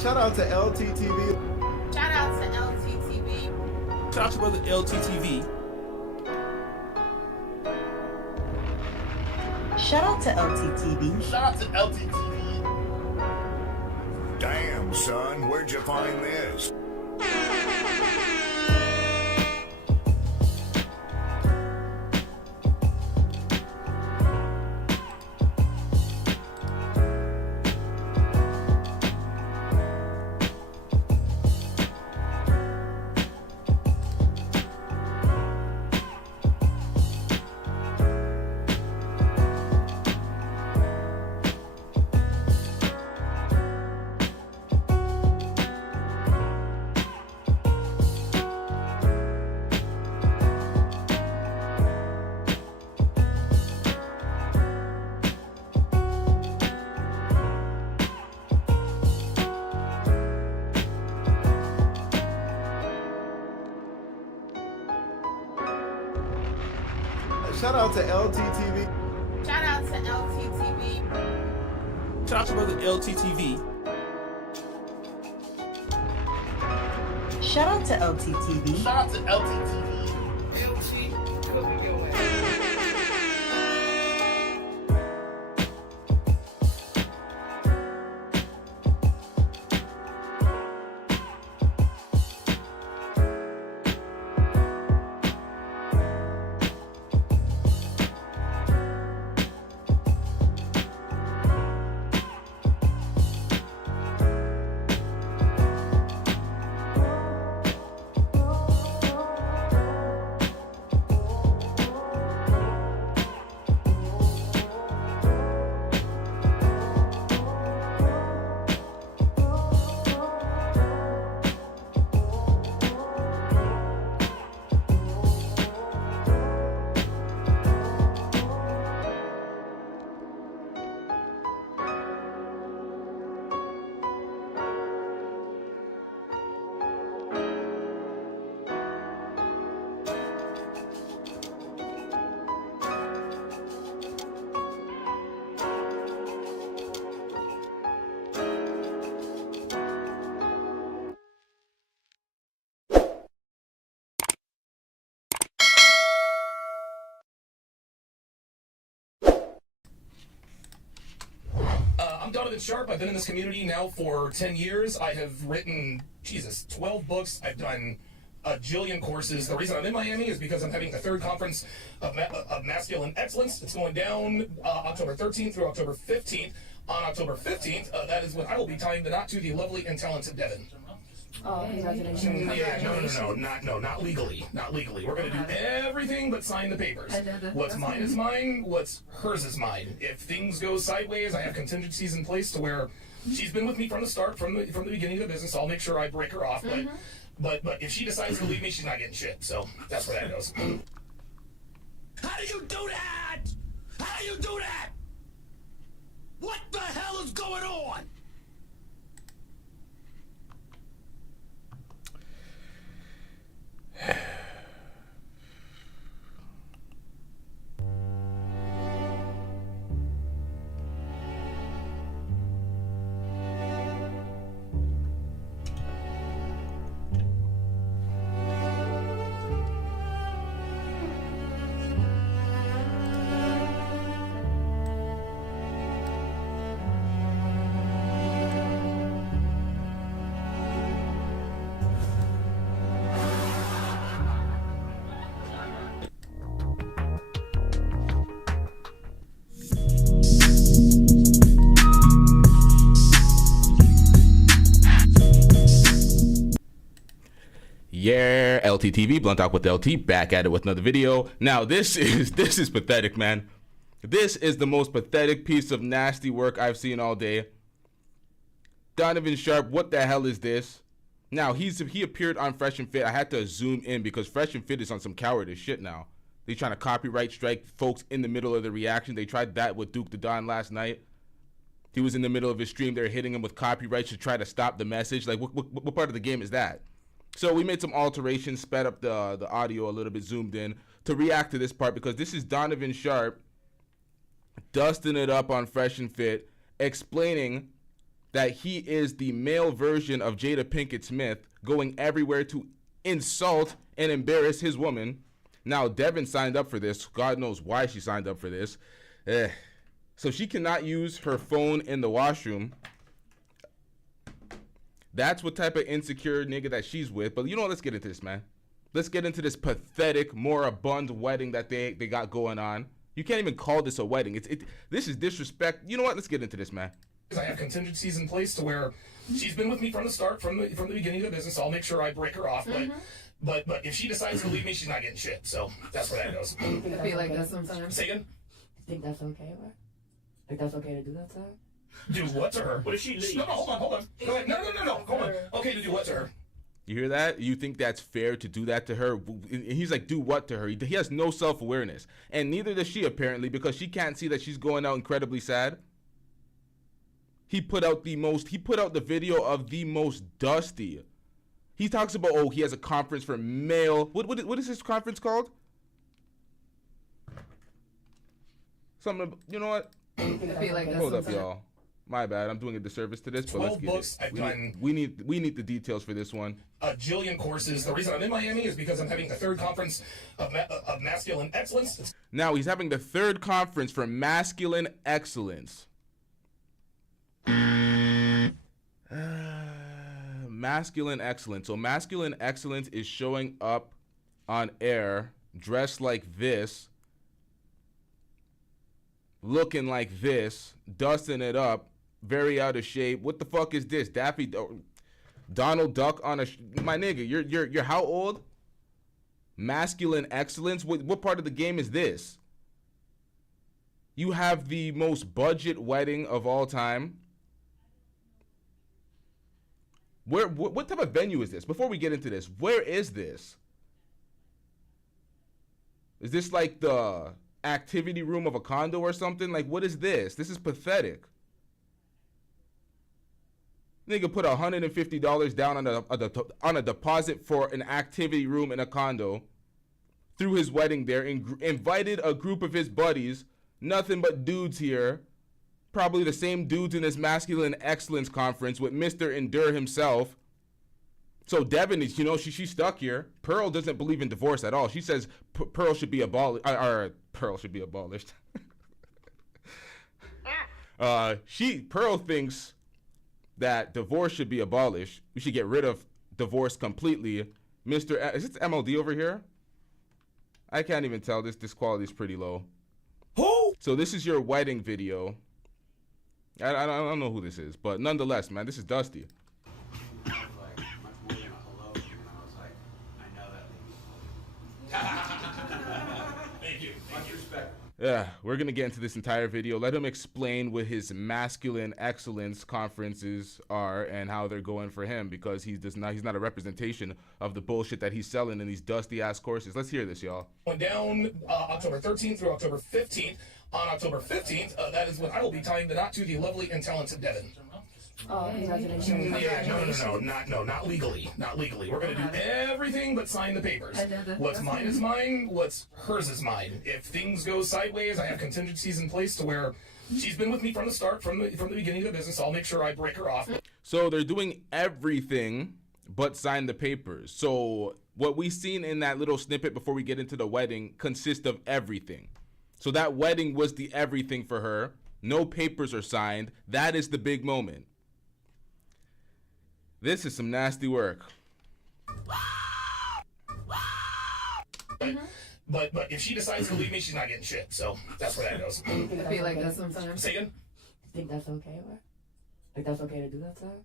Shout out to LTTV. Shout out to LTTV. Shout out to brother LTTV. Shout out to LTTV. Shout out to LTTV. Damn, son, where'd you find this? Shout out to LTTV. Shout out to LTTV. Shout out to brother LTTV. Shout out to LTTV. Shout out to LTTV. LT, cooking your ass. I'm Donovan Sharpe. I've been in this community now for 10 years. I have written, 12 books. I've done a jillion courses. The reason I'm in Miami is because I'm having the third conference of masculine excellence. It's going down October 13th through October 15th. On October 15th, that is when I will be tying the knot to the lovely and talented Devon. Oh, congratulations. Yeah, not legally. Not legally. We're going to do everything but sign the papers. What's mine is mine. What's hers is mine. If things go sideways, I have contingencies in place to where she's been with me from the start, from the beginning of the business. I'll make sure I break her off. But if she decides to leave me, she's not getting shit. So that's where that goes. How do you do that? How do you do that? What the hell is going on? Yeah, LTTV, Blunt Talk with LT, back at it with another video. Now, this is pathetic, man. This is the most pathetic piece of nasty work I've seen all day. Donovan Sharpe, what the hell is this? Now, he appeared on Fresh and Fit. I had to zoom in because Fresh and Fit is on some cowardice shit now. They trying to copyright strike folks in the middle of the reaction. They tried that with Duke the Don last night. He was in the middle of his stream. They're hitting him with copyrights to try to stop the message. Like, what part of the game is that? So we made some alterations, sped up the audio a little bit, zoomed in to react to this part because this is Donovan Sharpe dusting it up on Fresh and Fit, explaining that he is the male version of Jada Pinkett Smith, going everywhere to insult and embarrass his woman. Now, Devon signed up for this. God knows why she signed up for this. So she cannot use her phone in the washroom. That's what type of insecure nigga that she's with. But you know what? Let's get into this, man. Let's get into this pathetic, moribund wedding that they got going on. You can't even call this a wedding. This is disrespect. You know what? Let's get into this, man. I have contingencies in place to where she's been with me from the start, from the beginning of the business. I'll make sure I break her off. But if she decides to leave me, she's not getting shit. So that's where that goes. I feel like that sometimes. Say again? Think that's okay, right? Like that's okay to do that to her? Do what to her? What if she leaves? No, hold on. Go ahead. No. Hold on. Okay, to do what to her? You hear that? You think that's fair to do that to her? And he's like, do what to her? He has no self-awareness. And neither does she, apparently, because she can't see that she's going out incredibly sad. He put out the video of the most dusty. He talks about, oh, he has a conference for male. What is his conference called? Something, you know what? I feel like that Hold up, sometimes. y'all. My bad. I'm doing a disservice to this, but let's 12 get books it. I've done. We need the details for this one. A jillion courses. The reason I'm in Miami is because I'm having the third conference of masculine excellence. Now he's having the third conference for masculine excellence. Masculine excellence. So masculine excellence is showing up on air dressed like this, looking like this, dusting it up, very out of shape. What the fuck is this? Donald Duck on my nigga, you're how old? Masculine excellence? What part of the game is this? You have the most budget wedding of all time. What type of venue is this? Before we get into this, where is this? Is this like the activity room of a condo or something? Like, what is this? This is pathetic. Nigga put $150 down on a deposit for an activity room in a condo. Threw his wedding there, invited a group of his buddies, nothing but dudes here. Probably the same dudes in this masculine excellence conference with Mr. Endure himself. So Devon is, she's stuck here. Pearl doesn't believe in divorce at all. She says Pearl should be abolished. Pearl should be abolished. Pearl thinks that divorce should be abolished. We should get rid of divorce completely. Is this MLD over here? I can't even tell. This quality is pretty low. Who? So this is your wedding video. I don't know who this is, but nonetheless, man, this is dusty. Thank you. Much respect. Yeah, we're gonna get into this entire video. Let him explain what his masculine excellence conferences are and how they're going for him, because he's not a representation of the bullshit that he's selling in these dusty ass courses. Let's hear this, y'all. Went down October 13th through October 15th. On October 15th, that is when I will be tying the knot to the lovely and talented Devon. Oh, congratulations. Yeah, not legally. Not legally. We're going to do everything but sign the papers. What's mine is mine. What's hers is mine. If things go sideways, I have contingencies in place to where she's been with me from the start, from the beginning of the business. I'll make sure I break her off. So they're doing everything but sign the papers. So what we seen in that little snippet before we get into the wedding consists of everything. So that wedding was the everything for her. No papers are signed. That is the big moment. This is some nasty work. But if she decides to leave me, she's not getting shit. So that's where that goes. I feel like that sometimes. Say again? Think that's okay, right? Like that's okay to do that to her?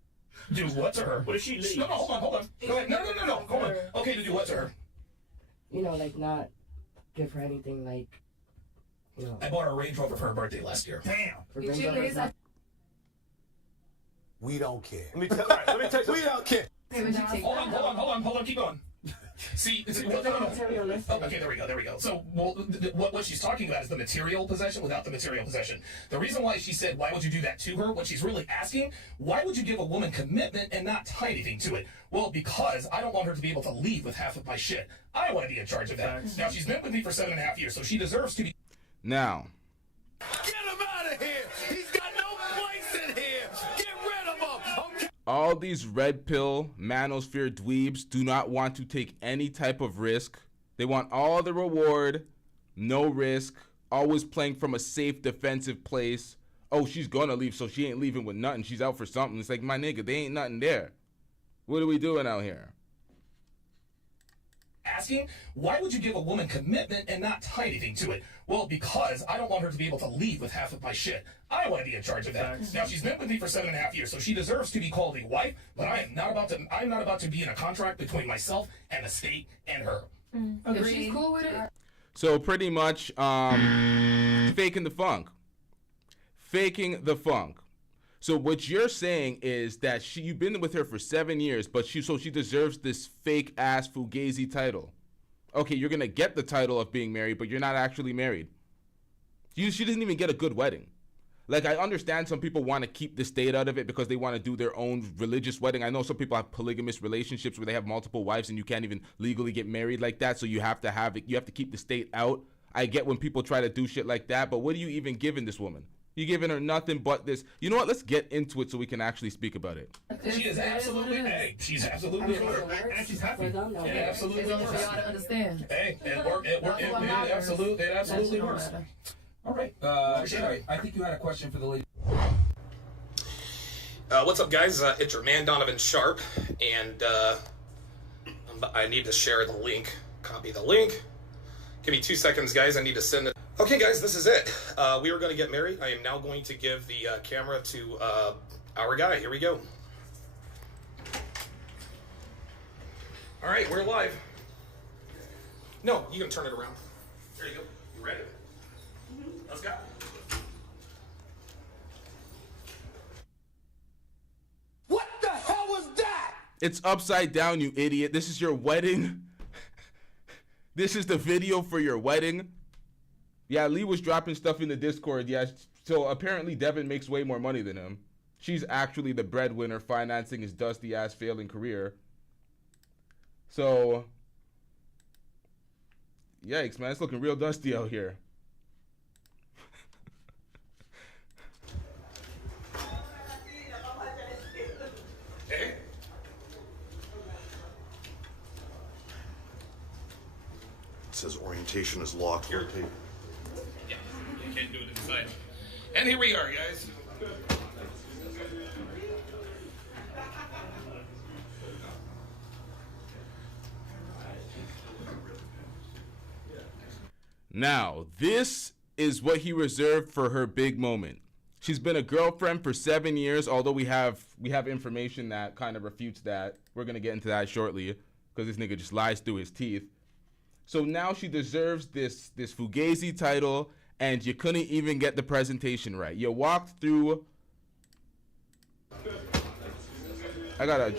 Do what to her? What if she leaves? No, hold on. Go ahead. No. Hold on. Okay, to do what to her? Like not give her anything like, I bought her a Range Rover for her birthday last year. Damn. for Did bring you up her lose back. We don't care. Let me tell you. We don't care. Hey, would you take Hold on, keep going. See, no. Okay, there we go. So, what she's talking about is the material possession without the material possession. The reason why she said, why would you do that to her? What she's really asking, why would you give a woman commitment and not tie anything to it? Well, because I don't want her to be able to leave with half of my shit. I want to be in charge of that. Now, she's been with me for 7.5 years, so she deserves to be. Now, Get him out of here! He's got no place in here! Get rid of him! All these red pill manosphere dweebs do not want to take any type of risk. They want all the reward, no risk, always playing from a safe defensive place. Oh, she's gonna leave, so she ain't leaving with nothing. She's out for something. It's like, my nigga, they ain't nothing there. What are we doing out here? Asking, why would you give a woman commitment and not tie anything to it? Well, because I don't want her to be able to leave with half of my shit. I want to be in charge of that. Now, she's been with me for 7.5 years, so she deserves to be called a wife, but I'm not about to be in a contract between myself and the state and her. If she's cool with it. So pretty much faking the funk. Faking the funk. So what you're saying is that you've been with her for 7 years, but she deserves this fake ass fugazi title. Okay, you're gonna get the title of being married, but you're not actually married. She didn't even get a good wedding. Like, I understand some people want to keep the state out of it because they want to do their own religious wedding. I know some people have polygamous relationships where they have multiple wives and you can't even legally get married like that, so you have to keep the state out. I get when people try to do shit like that, but what are you even giving this woman? You're giving her nothing but this. You know what? Let's get into it so we can actually speak about it. She is absolutely, hey, she's absolutely, and she's happy. It absolutely It's only for works. y'all to understand. Hey, it absolutely works. All right. I think you had a question for the lady. What's up, guys? It's your man, Donovan Sharpe, and I need to share the link. Copy the link. Give me 2 seconds, guys. I need to send it. Okay, guys, this is it. We were going to get married. I am now going to give the camera to our guy. Here we go. All right, we're live. No, you can turn it around. There you go. You ready? Let's go. What the hell was that? It's upside down, you idiot. This is your wedding. This is the video for your wedding. Yeah, Lee was dropping stuff in the Discord. Yeah, so apparently Devon makes way more money than him. She's actually the breadwinner financing his dusty-ass failing career. So, yikes, man. It's looking real dusty out here. Hey. It says orientation is locked. Rotate. Yeah, you can't do it inside. And here we are, guys. Now, this is what he reserved for her big moment. She's been a girlfriend for 7 years, although we have information that kind of refutes that. We're going to get into that shortly because this nigga just lies through his teeth. So now she deserves this fugazi title, and you couldn't even get the presentation right. You walked through. I got a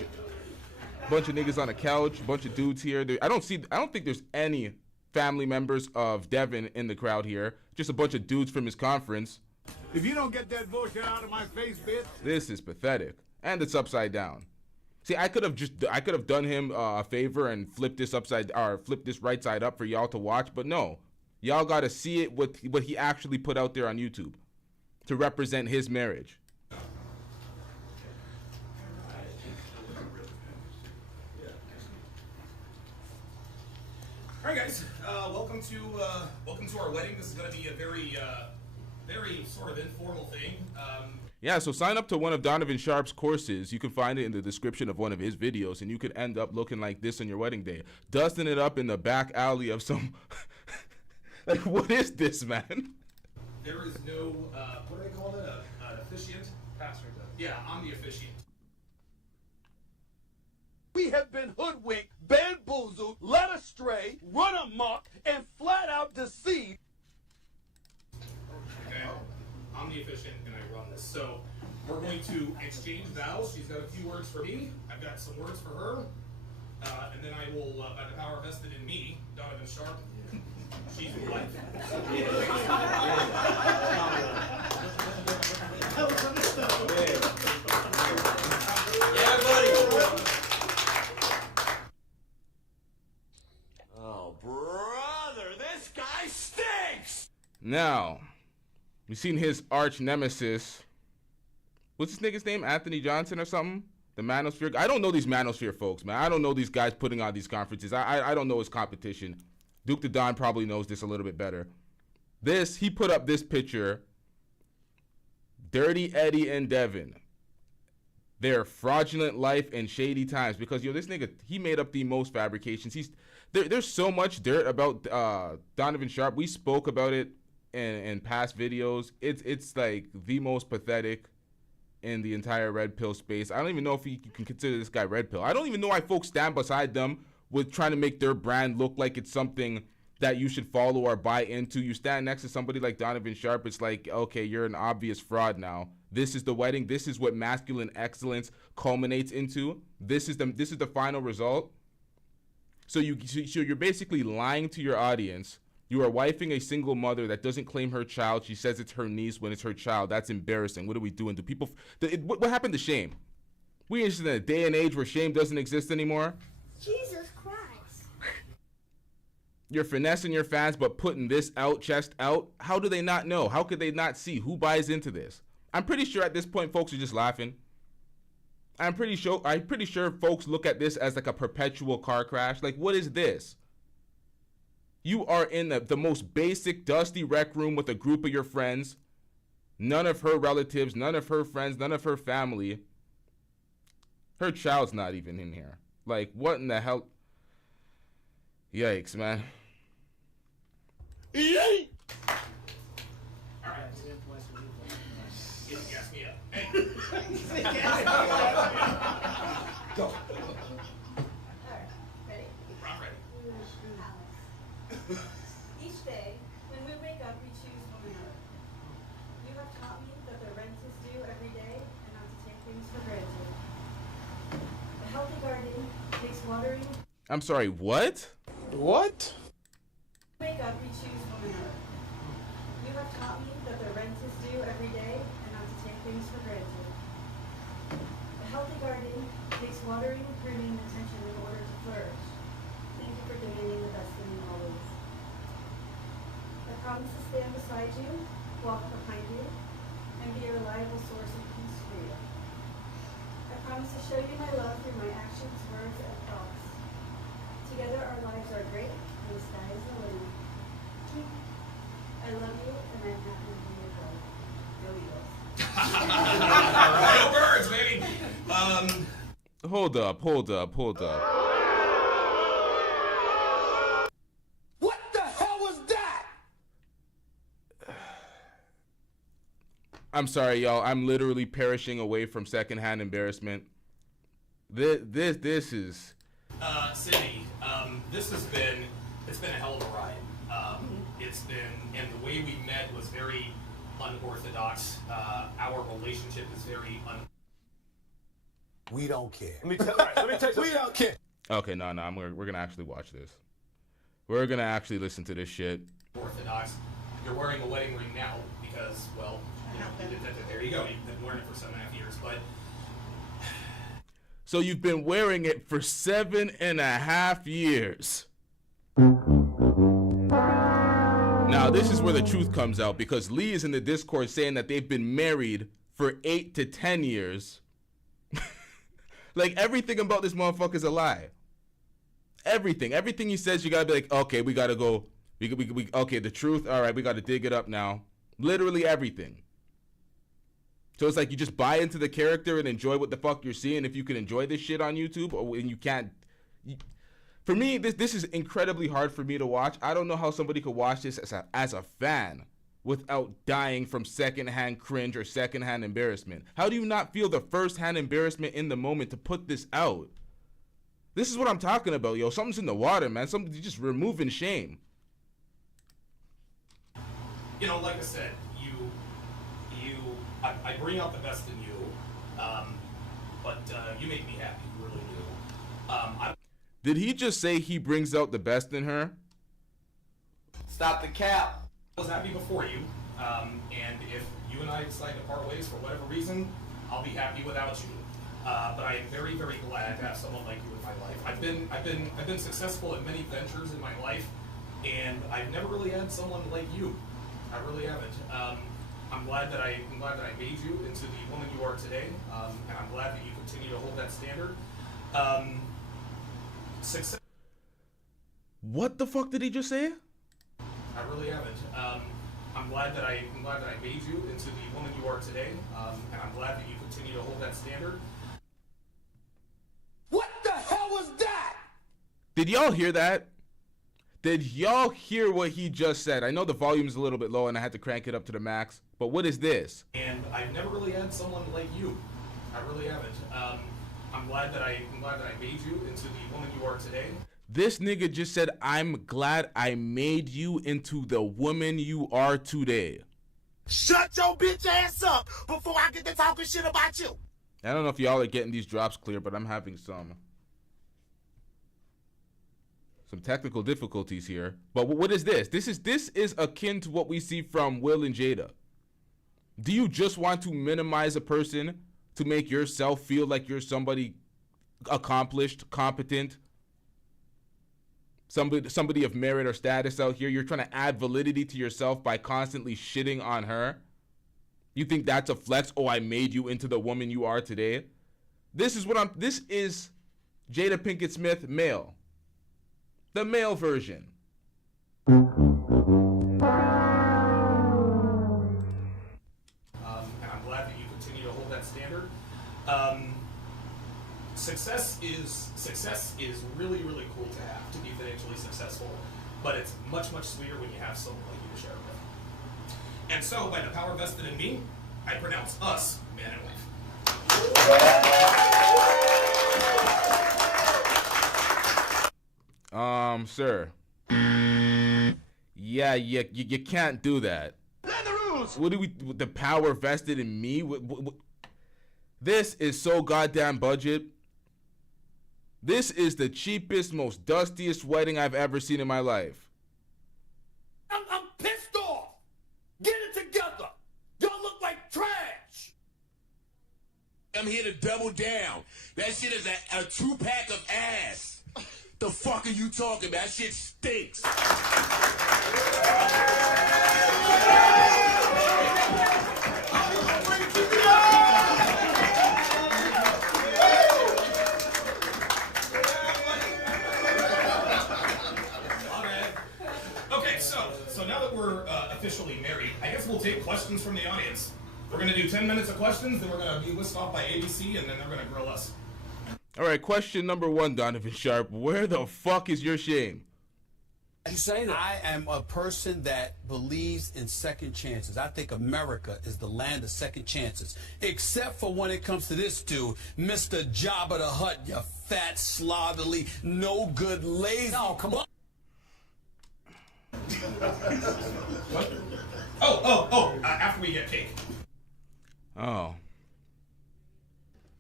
bunch of niggas on a couch, a bunch of dudes here. I don't think there's any family members of Devon in the crowd here. Just a bunch of dudes from his conference. If you don't get that bullshit out of my face, bitch. This is pathetic, and it's upside down. See, I could have done him a favor and flipped this right side up for y'all to watch, but no, y'all got to see it what he actually put out there on YouTube to represent his marriage. All right, guys. Welcome to our wedding. This is going to be a very sort of informal thing. Yeah, so sign up to one of Donovan Sharpe's courses. You can find it in the description of one of his videos, and you could end up looking like this on your wedding day, dusting it up in the back alley of some. Like, what is this, man? There is no what do they call it? An officiant? Pastor. Yeah, I'm the officiant. We have been hoodwinked, bamboozled, led astray, run amok, and flat out deceived. Okay. I'm the officiant and I run this. So we're going to exchange vows. She's got a few words for me. I've got some words for her. And then I will, by the power vested in me, Donovan Sharpe, she's the wife. Yeah, buddy. Oh, brother, this guy stinks! Now, we've seen his arch nemesis. What's this nigga's name? Anthony Johnson or something? The Manosphere. I don't know these Manosphere folks, man. I don't know these guys putting on these conferences. I don't know his competition. Duke the Don probably knows this a little bit better. He put up this picture. Dirty Eddie and Devon. Their fraudulent life and shady times. Because, this nigga, he made up the most fabrications. There's so much dirt about Donovan Sharpe. We spoke about it in past videos. It's like the most pathetic in the entire red pill space. I don't even know if you can consider this guy red pill. I don't even know why folks stand beside them with trying to make their brand look like it's something that you should follow or buy into. You stand next to somebody like Donovan Sharpe, it's like, okay, you're an obvious fraud now. This is the wedding. This is what masculine excellence culminates into. This is the final result. So you're basically lying to your audience. You are wifing a single mother that doesn't claim her child. She says it's her niece when it's her child. That's embarrassing. What are we doing? What happened to shame? We're in a day and age where shame doesn't exist anymore. Jesus Christ. You're finessing your fans, but putting this out, chest out. How do they not know? How could they not see? Who buys into this? I'm pretty sure at this point, folks are just laughing. I'm pretty sure folks look at this as like a perpetual car crash. Like, what is this? You are in the most basic dusty rec room with a group of your friends. None of her relatives, none of her friends, none of her family. Her child's not even in here. Like, what in the hell? Yikes, man. Alright. Gas me up. Hey. Go. I'm ready. Each day, when we wake up, we choose one another. You have taught me that the rent is due every day and not to take things for granted. A healthy garden takes watering. I'm sorry, what? What? Wake up, we choose one another. You have taught me that the rent is due every day and not to take things for granted. A healthy garden takes watering, pruning, and attention in order to flourish. Thank you for demanding the best in me always. I promise to stand beside you, walk behind you, and be a reliable source of peace for you. I promise to show you my love through my actions, words, and thoughts. Together our lives are great, and the sky is the limit. I love you, and I'm happy to be your girl. Go Eagles. Go Birds, baby. Hold up. What the hell was that? I'm sorry, y'all. I'm literally perishing away from secondhand embarrassment. This is. Cindy, it's been a hell of a ride. And the way we met was very unorthodox. Our relationship is very We don't care. Let me tell you. We don't care. Okay, no. We're gonna actually watch this. We're gonna actually listen to this shit. unorthodox. You're wearing a wedding ring now because, well, there you go. You've been wearing it for 7.5 years, but. So you've been wearing it for 7.5 years. Now, this is where the truth comes out because Lee is in the Discord saying that they've been married for 8 to 10 years. Like, everything about this motherfucker is a lie. Everything he says, you gotta be like, okay, we gotta go. Okay, the truth, all right, we gotta dig it up now. Literally everything. So it's like you just buy into the character and enjoy what the fuck you're seeing if you can enjoy this shit on YouTube, or when you can't. For me, this is incredibly hard for me to watch. I don't know how somebody could watch this as a fan without dying from secondhand cringe or secondhand embarrassment. How do you not feel the firsthand embarrassment in the moment to put this out? This is what I'm talking about, yo. Something's in the water, man. Something's just removing shame. You know, like I said, I bring out the best in you, but you make me happy. You really do. Did he just say he brings out the best in her? Stop the cap. I was happy before you, and if you and I decide to part ways for whatever reason, I'll be happy without you. But I am very, very glad to have someone like you in my life. I've been successful at many ventures in my life, and I've never really had someone like you. I really haven't. I'm glad that I made you into the woman you are today, and I'm glad that you continue to hold that standard. Success. What the fuck did he just say? I really haven't. I'm glad that I made you into the woman you are today, and I'm glad that you continue to hold that standard. What the hell was that? Did y'all hear that? Did y'all hear what he just said? I know the volume's a little bit low and I had to crank it up to the max, but what is this? And I've never really had someone like you. I really haven't. I'm glad that I made you into the woman you are today. This nigga just said, I'm glad I made you into the woman you are today. Shut your bitch ass up before I get to talking shit about you. I don't know if y'all are getting these drops clear, but I'm having some technical difficulties here. But what is this? This is akin to what we see from Will and Jada. Do you just want to minimize a person to make yourself feel like you're somebody accomplished, competent, somebody of merit or status out here? You're trying to add validity to yourself by constantly shitting on her. You think that's a flex? Oh, I made you into the woman you are today. This is Jada Pinkett Smith male. The male version. And I'm glad that you continue to hold that standard. Success is really, really cool to have, to be financially successful, but it's much, much sweeter when you have someone like you to share it with. And so, by the power vested in me, I pronounce us man and wife. Sir. Yeah, you can't do that. Learn the rules. What do we? The power vested in me? This is so goddamn budget. This is the cheapest, most dustiest wedding I've ever seen in my life. I'm pissed off. Get it together. Y'all look like trash. I'm here to double down. That shit is a 2-pack of ass. The fuck are you talking about? That shit stinks. Okay, so now that we're officially married, I guess we'll take questions from the audience. We're gonna do 10 minutes of questions, then we're gonna be whisked off by ABC, and then they're gonna grill us. All right, question number 1, Donovan Sharpe. Where the fuck is your shame? You say that? I am a person that believes in second chances. I think America is the land of second chances. Except for when it comes to this dude, Mr. Jabba the Hutt, you fat, slovenly, no good, lazy. Oh, come on. What? After we get cake. Oh.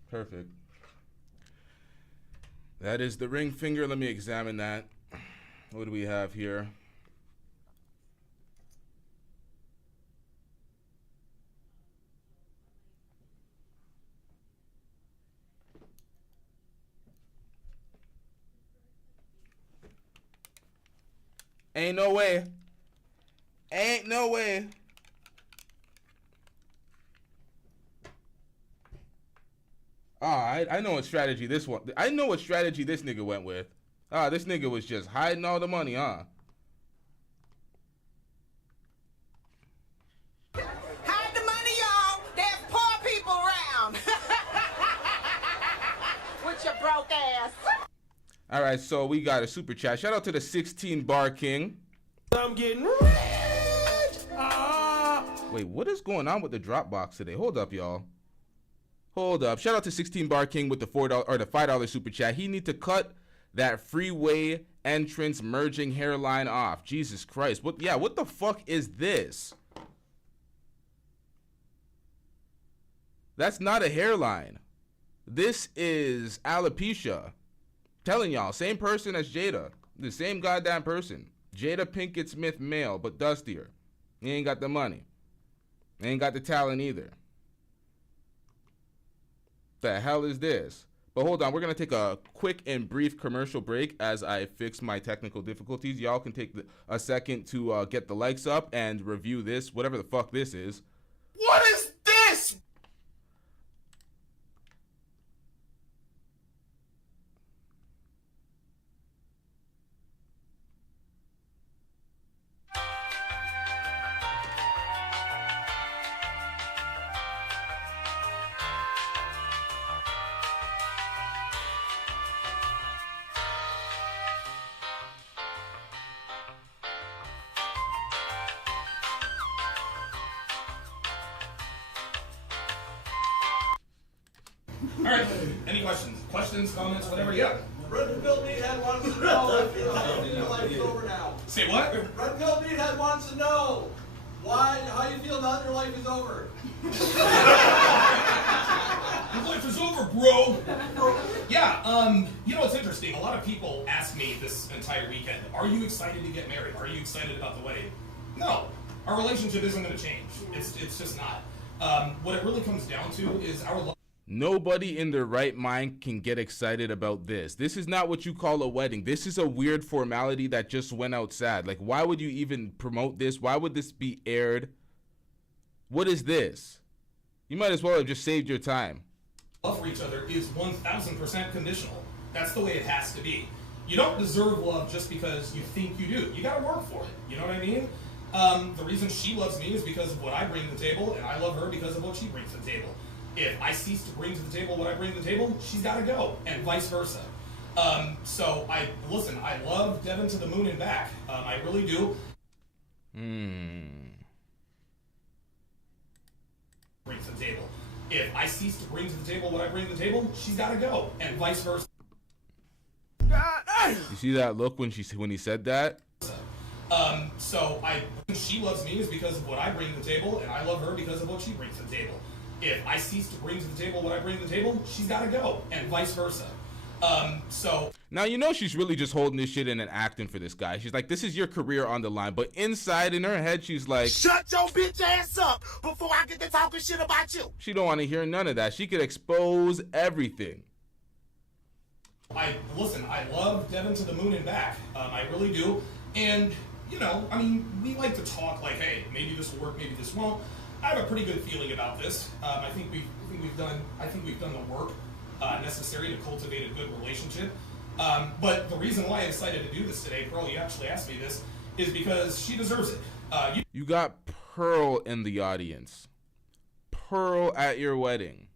Perfect. That is the ring finger. Let me examine that. What do we have here? Ain't no way. Ain't no way. I know what strategy this one. I know what strategy this nigga went with. This nigga was just hiding all the money, huh? Hide the money, y'all. There's poor people around. With your broke ass. All right, so we got a super chat. Shout out to the 16 Bar King. I'm getting rich. Wait, what is going on with the Dropbox today? Hold up, y'all. Hold up. Shout out to 16 Bar King with the $4 or the $5 super chat. He need to cut that freeway entrance merging hairline off. Jesus Christ. What the fuck is this? That's not a hairline. This is alopecia. Telling y'all, same person as Jada. The same goddamn person. Jada Pinkett Smith male, but dustier. He ain't got the money. He ain't got the talent either. The hell is this? But hold on, we're gonna take a quick and brief commercial break as I fix my technical difficulties. Y'all can take a second to get the likes up and review this, whatever the fuck this is. All right. Any questions? Questions, comments, whatever? Yeah. Red Pill Meathead wants to know if your life is over now. Say what? Red Pill Meathead wants to know how you feel now that your life is over. Your life is over, bro. Yeah, you know, it's interesting. A lot of people ask me this entire weekend, are you excited to get married? Are you excited about the wedding? No. Our relationship isn't going to change. It's just not. What it really comes down to is our love. Nobody in their right mind can get excited about this. This is not what you call a wedding. This is a weird formality that just went out sad. Like, why would you even promote this? Why would this be aired? What is this? You might as well have just saved your time. Love for each other is 1000% conditional. That's the way it has to be. You don't deserve love just because you think you do. You gotta work for it. You know what I mean? The reason she loves me is because of what I bring to the table, and I love her because of what she brings to the table. If I cease to bring to the table what I bring to the table, she's got to go, and vice versa. So I love Devon to the moon and back. I really do. Bring to the table. If I cease to bring to the table what I bring to the table, she's got to go, and vice versa. You see that look when he said that? She loves me is because of what I bring to the table, and I love her because of what she brings to the table. If I cease to bring to the table what I bring to the table, she's got to go, and vice versa. Now, you know she's really just holding this shit in and acting for this guy. She's like, this is your career on the line. But inside in her head, she's like, shut your bitch ass up before I get to talking shit about you. She don't want to hear none of that. She could expose everything. I love Devon to the moon and back. I really do. And, you know, I mean, we like to talk like, hey, maybe this will work, maybe this won't. I have a pretty good feeling about this. I think we've done the work necessary to cultivate a good relationship. But the reason why I decided to do this today, Pearl, you actually asked me this, is because she deserves it. You got Pearl in the audience. Pearl at your wedding.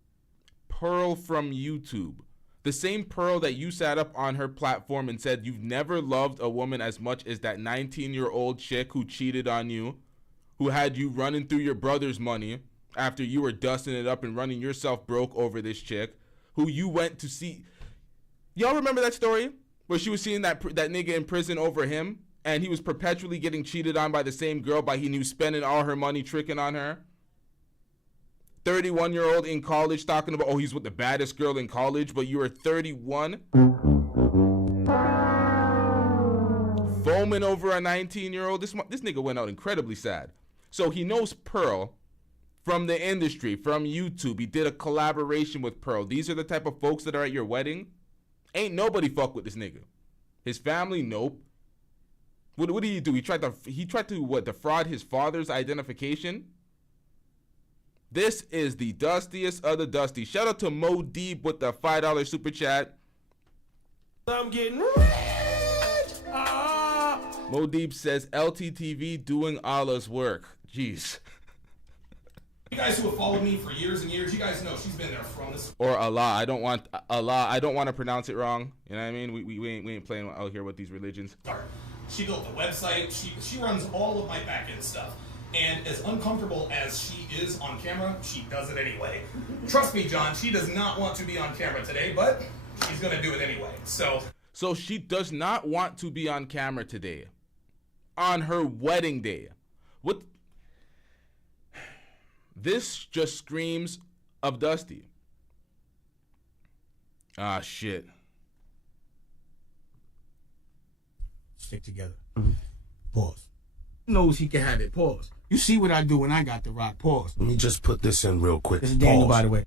Pearl from YouTube. The same Pearl that you sat up on her platform and said you've never loved a woman as much as that 19-year-old chick who cheated on you, who had you running through your brother's money after you were dusting it up and running yourself broke over this chick, who you went to see. Y'all remember that story where she was seeing that nigga in prison over him, and he was perpetually getting cheated on by the same girl, by he knew spending all her money tricking on her? 31-year-old in college talking about, oh, he's with the baddest girl in college, but you were 31? Foaming over a 19-year-old? This nigga went out incredibly sad. So he knows Pearl from the industry, from YouTube. He did a collaboration with Pearl. These are the type of folks that are at your wedding. Ain't nobody fuck with this nigga. His family, nope. What did he do? He tried to what, defraud his father's identification? This is the dustiest of the dusty. Shout out to Mo Deeb with the $5 super chat. I'm getting rich. Mo Deeb says LTTV doing Allah's work. Jeez. You guys who have followed me for years and years, you guys know she's been there from this. Or Allah. I don't want to pronounce it wrong. You know what I mean? We ain't playing out here with these religions. She built the website. She runs all of my back end stuff. And as uncomfortable as she is on camera, she does it anyway. Trust me, John, she does not want to be on camera today, but she's gonna do it anyway. So she does not want to be on camera today. On her wedding day. What? This just screams of Dusty. Ah, shit. Stick together. Pause. Knows he can have it. Pause. You see what I do when I got the rock. Pause. Let me just put this in real quick. This is Daniel, by the way.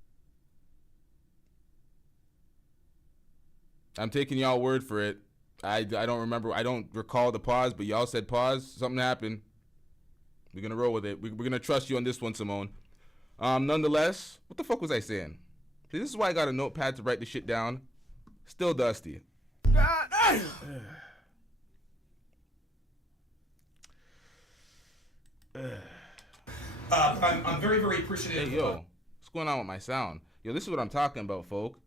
I'm taking y'all word for it. I don't remember. I don't recall the pause, but y'all said pause. Something happened. We're going to roll with it. We're going to trust you on this one, Simone. Nonetheless, what the fuck was I saying? See, this is why I got a notepad to write the shit down. Still Dusty. I'm very, very appreciative. Hey, yo, what's going on with my sound? Yo, this is what I'm talking about, folk.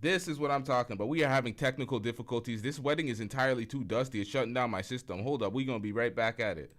This is what I'm talking about. We are having technical difficulties. This wedding is entirely too dusty. It's shutting down my system. Hold up. We're going to be right back at it.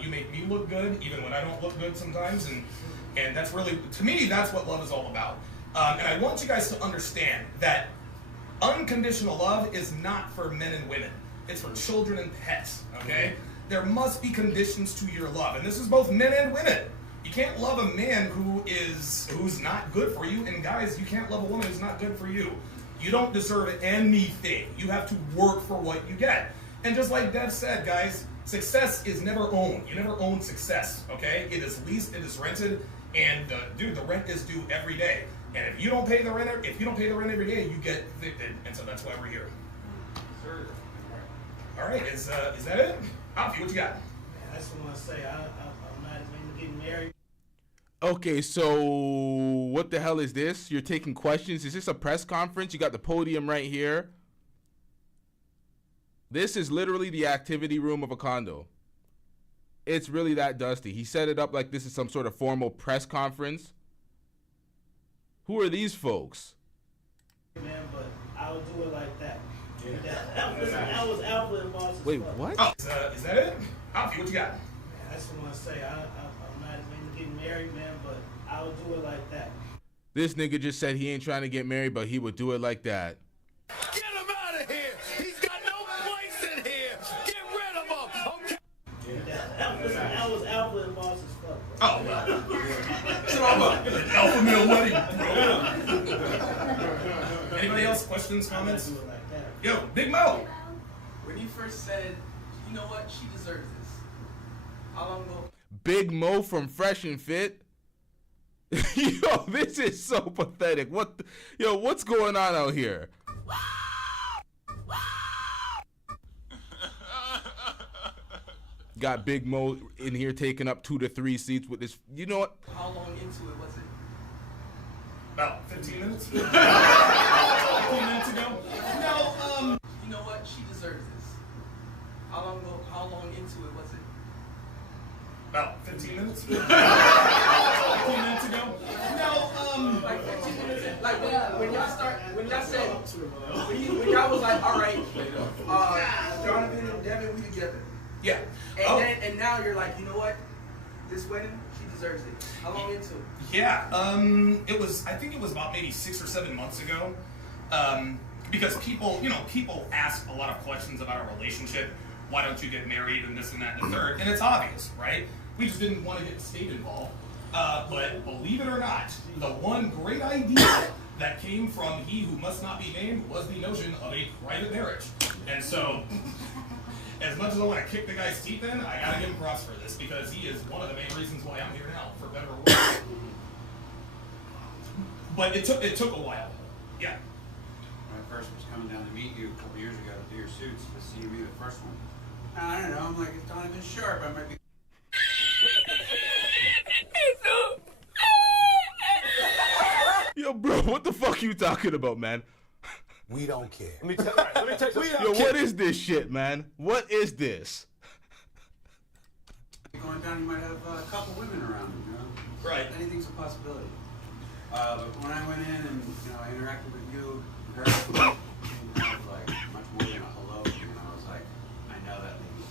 You make me look good, even when I don't look good sometimes, and that's really, to me, that's what love is all about. And I want you guys to understand that unconditional love is not for men and women. It's for children and pets, okay? There must be conditions to your love, and this is both men and women. You can't love a man who's not good for you, and guys, you can't love a woman who's not good for you. You don't deserve anything. You have to work for what you get. And just like Dev said, guys, success is never owned. You never own success, okay? It is leased, it is rented, and dude, the rent is due every day. And if you don't pay the rent, every day, you get evicted, and so that's why we're here. All right, is that it? Alfie, what you got? I just want to say I'm not even getting married. Okay, so what the hell is this? You're taking questions? Is this a press conference? You got the podium right here. This is literally the activity room of a condo. It's really that dusty. He set it up like this is some sort of formal press conference. Who are these folks? Man, but I would do it like that. That was Alpha and Boss. Wait, what? Oh, is that it? Alfie, what you got? I just want to say I'm not even getting married, man, but I would do it like that. This nigga just said he ain't trying to get married, but he would do it like that. Get him out of here! He's got no place in here! Get rid of him! Okay. That was Alpha and Boss's fuck. Oh, wow. Alpha male wedding, bro. Anybody else? Questions, comments? Yo, Big Mo. When you first said, you know what, she deserves this. How long ago? Big Mo from Fresh and Fit. Yo, this is so pathetic. What's going on out here? Got Big Mo in here taking up 2 to 3 seats with this. You know what? How long into it was it? About 15 minutes. 15 minutes ago. No, you know what? She deserves this. How long into it was it? About 15 minutes. 15 minutes ago. No, like 15 minutes in, like when y'all said, when y'all was like, all right, Donovan and Devon, we together. Yeah. And now you're like, you know what? This wedding, she deserves it. How long into it? Yeah. I think it was about maybe 6 or 7 months ago. Because people ask a lot of questions about our relationship. Why don't you get married and this and that and the third? And it's obvious, right? We just didn't want to get the state involved. But believe it or not, the one great idea that came from he who must not be named was the notion of a private marriage. And so, as much as I want to kick the guy's teeth in, I gotta give him props for this because he is one of the main reasons why I'm here now, for better or worse. But it took a while. Yeah. When I first was coming down to meet you a couple years ago to do your suits, to see you be the first one. I don't know, I'm like, it's Donovan Sharpe, I might be... Yo, bro, what the fuck you talking about, man? We don't care. Let me tell you. Yo, what is this shit, man? What is this? Going down, you might have a couple women around you know? Right. Anything's a possibility. But when I went in and, I interacted with you, her, it was like much more than a hello, and I was like, I know that lady.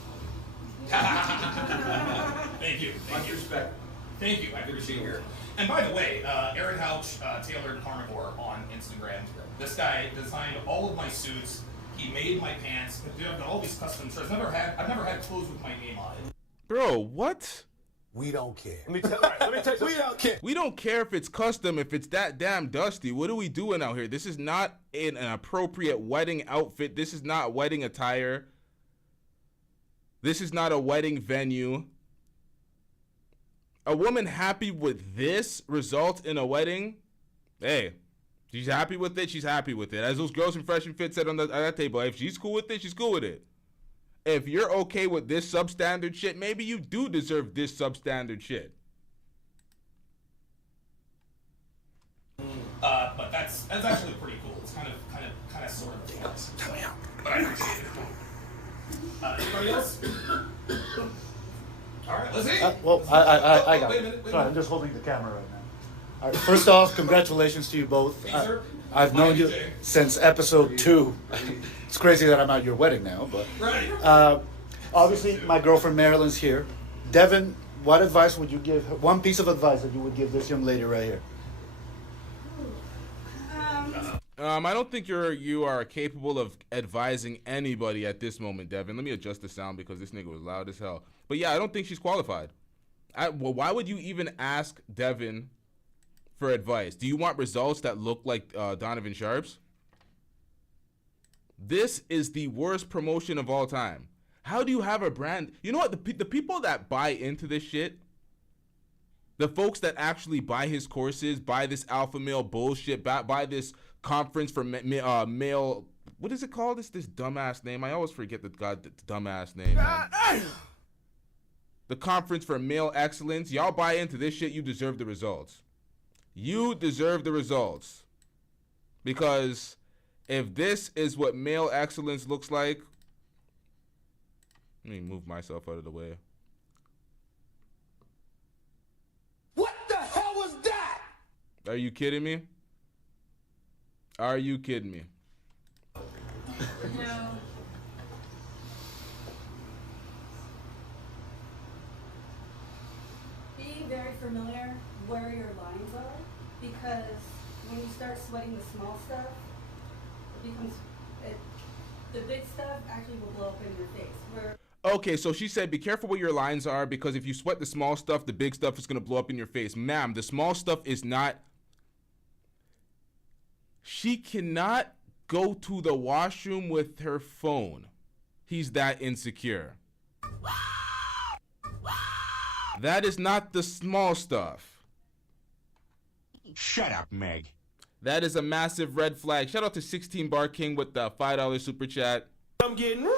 Thank you. Much respect. Thank you. I appreciate it. And by the way, Aaron Houch, Tailored Carnivore on Instagram. This guy designed all of my suits. He made my pants. Dude, I've got all these custom shirts. I've never had clothes with my name on it. Bro, what? We don't care. Let me tell you. We don't care. We don't care if it's custom, if it's that damn dusty. What are we doing out here? This is not an appropriate wedding outfit. This is not wedding attire. This is not a wedding venue. A woman happy with this result in a wedding, hey, she's happy with it, she's happy with it. As those girls from Fresh and Fit said on that table, if she's cool with it, she's cool with it. If you're okay with this substandard shit, maybe you do deserve this substandard shit. But that's actually pretty cool. It's kind of sort of thing. Tell me out. But I appreciate it. Anybody else? All right, let's see. Well, I got wait a it. minute. Sorry, I'm just holding the camera right now. All right, first off, congratulations to you both. I've known you since episode 2. It's crazy that I'm at your wedding now, but right. Obviously my girlfriend Marilyn's here, Devon, what advice would you give her? One piece of advice that you would give this young lady right here. I don't think you are capable of advising anybody at this moment, Devon. Let me adjust the sound because this nigga was loud as hell. But yeah, I don't think she's qualified. Well, why would you even ask Devon for advice? Do you want results that look like Donovan Sharpe's? This is the worst promotion of all time. How do you have a brand? You know what? The people that buy into this shit, the folks that actually buy his courses, buy this alpha male bullshit, buy this conference for male, what is it called? This dumbass name. I always forget the dumbass name. The conference for male excellence. Y'all buy into this shit, you deserve the results. You deserve the results. Because if this is what male excellence looks like, let me move myself out of the way. What the hell was that? Are you kidding me? Are you kidding me? No. Being very familiar where your lines are, because when you start sweating the small stuff, the big stuff actually will blow up in your face. Okay, so she said, be careful where your lines are, because if you sweat the small stuff, the big stuff is going to blow up in your face. Ma'am, the small stuff is not... She cannot go to the washroom with her phone. He's that insecure. That is not the small stuff. Shut up, Meg. That is a massive red flag. Shout out to 16 Bar King with the $5 super chat. I'm getting rich.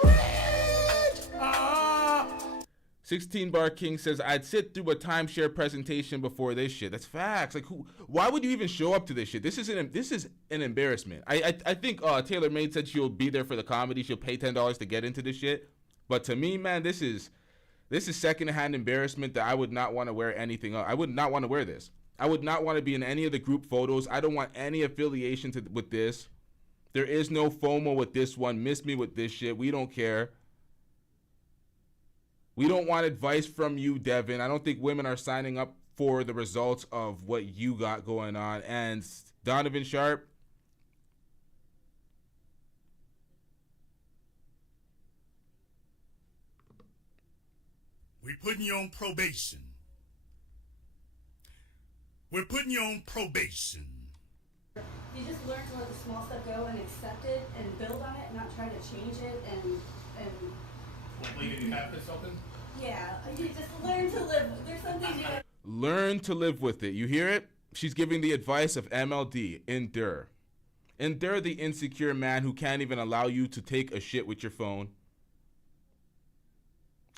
16 Bar King says, I'd sit through a timeshare presentation before this shit. That's facts. Like, why would you even show up to this shit? This is an embarrassment. I think Taylor Made said she'll be there for the comedy. She'll pay $10 to get into this shit. But to me, man, this is secondhand embarrassment that I would not want to wear anything else. I would not want to wear this. I would not want to be in any of the group photos. I don't want any affiliation with this. There is no FOMO with this one. Miss me with this shit. We don't care. We don't want advice from you, Devon. I don't think women are signing up for the results of what you got going on. And Donovan Sharpe, we're putting you on probation. We're putting you on probation. You just learn to let the small stuff go and accept it and build on it and not try to change it and Leaving you have this open? yeah, you just learn to live. There's some things you learn to live with it. You hear it? She's giving the advice of MLD. Endure. Endure the insecure man who can't even allow you to take a shit with your phone.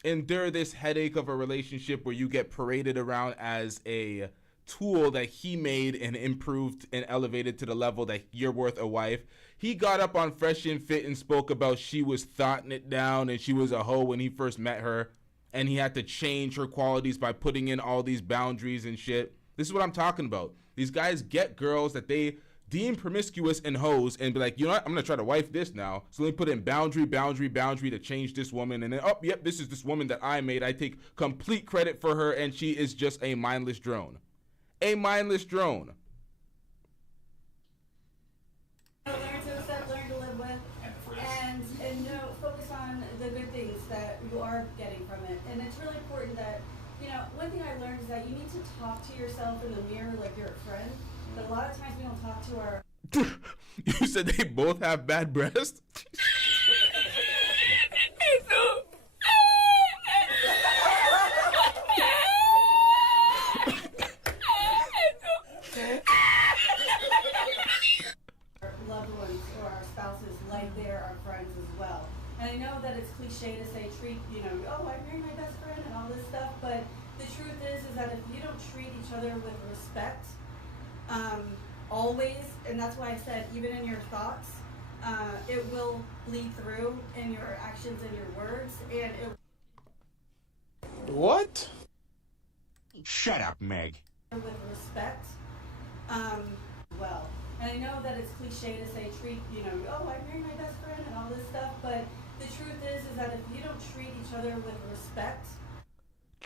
Endure this headache of a relationship where you get paraded around as a tool that he made and improved and elevated to the level that you're worth a wife. He got up on Fresh and Fit and spoke about she was thotting it down and she was a hoe when he first met her, and he had to change her qualities by putting in all these boundaries and shit. This is what I'm talking about. These guys get girls that they deem promiscuous and hoes and be like, you know what, I'm gonna try to wife this now, so let me put in boundary to change this woman, and then, oh, yep, this is this woman that I made. I take complete credit for her, and she is just a mindless drone. A mindless drone. learn to accept, learn to live with, and focus on the good things that you are getting from it. And it's really important that, one thing I learned is that you need to talk to yourself in the mirror like you're a friend. But a lot of times we don't talk to our... You said they both have bad breasts? loved ones or our spouses like they're our friends as well. And I know that it's cliche to say treat, oh, I married my best friend and all this stuff, but the truth is that if you don't treat each other with respect, always, and that's why I said even in your thoughts, it will bleed through in your actions and your words, and it... What? Shut up, Meg. With respect, well, and I know that it's cliche to say treat, oh, I married my best friend and all this stuff, but the truth is that if you don't treat each other with respect,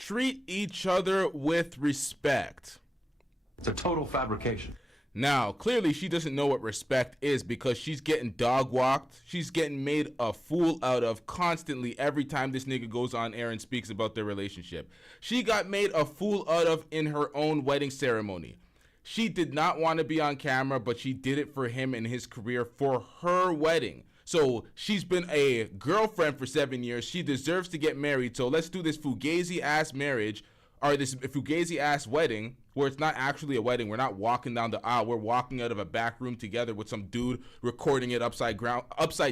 treat each other with respect. It's a total fabrication. Now, clearly she doesn't know what respect is because she's getting dog walked. She's getting made a fool out of constantly every time this nigga goes on air and speaks about their relationship. She got made a fool out of in her own wedding ceremony. She did not want to be on camera, but she did it for him and his career for her wedding. So she's been a girlfriend for 7 years. She deserves to get married. So let's do this fugazi ass marriage, or this fugazi ass wedding, where it's not actually a wedding. We're not walking down the aisle. We're walking out of a back room together with some dude recording it upside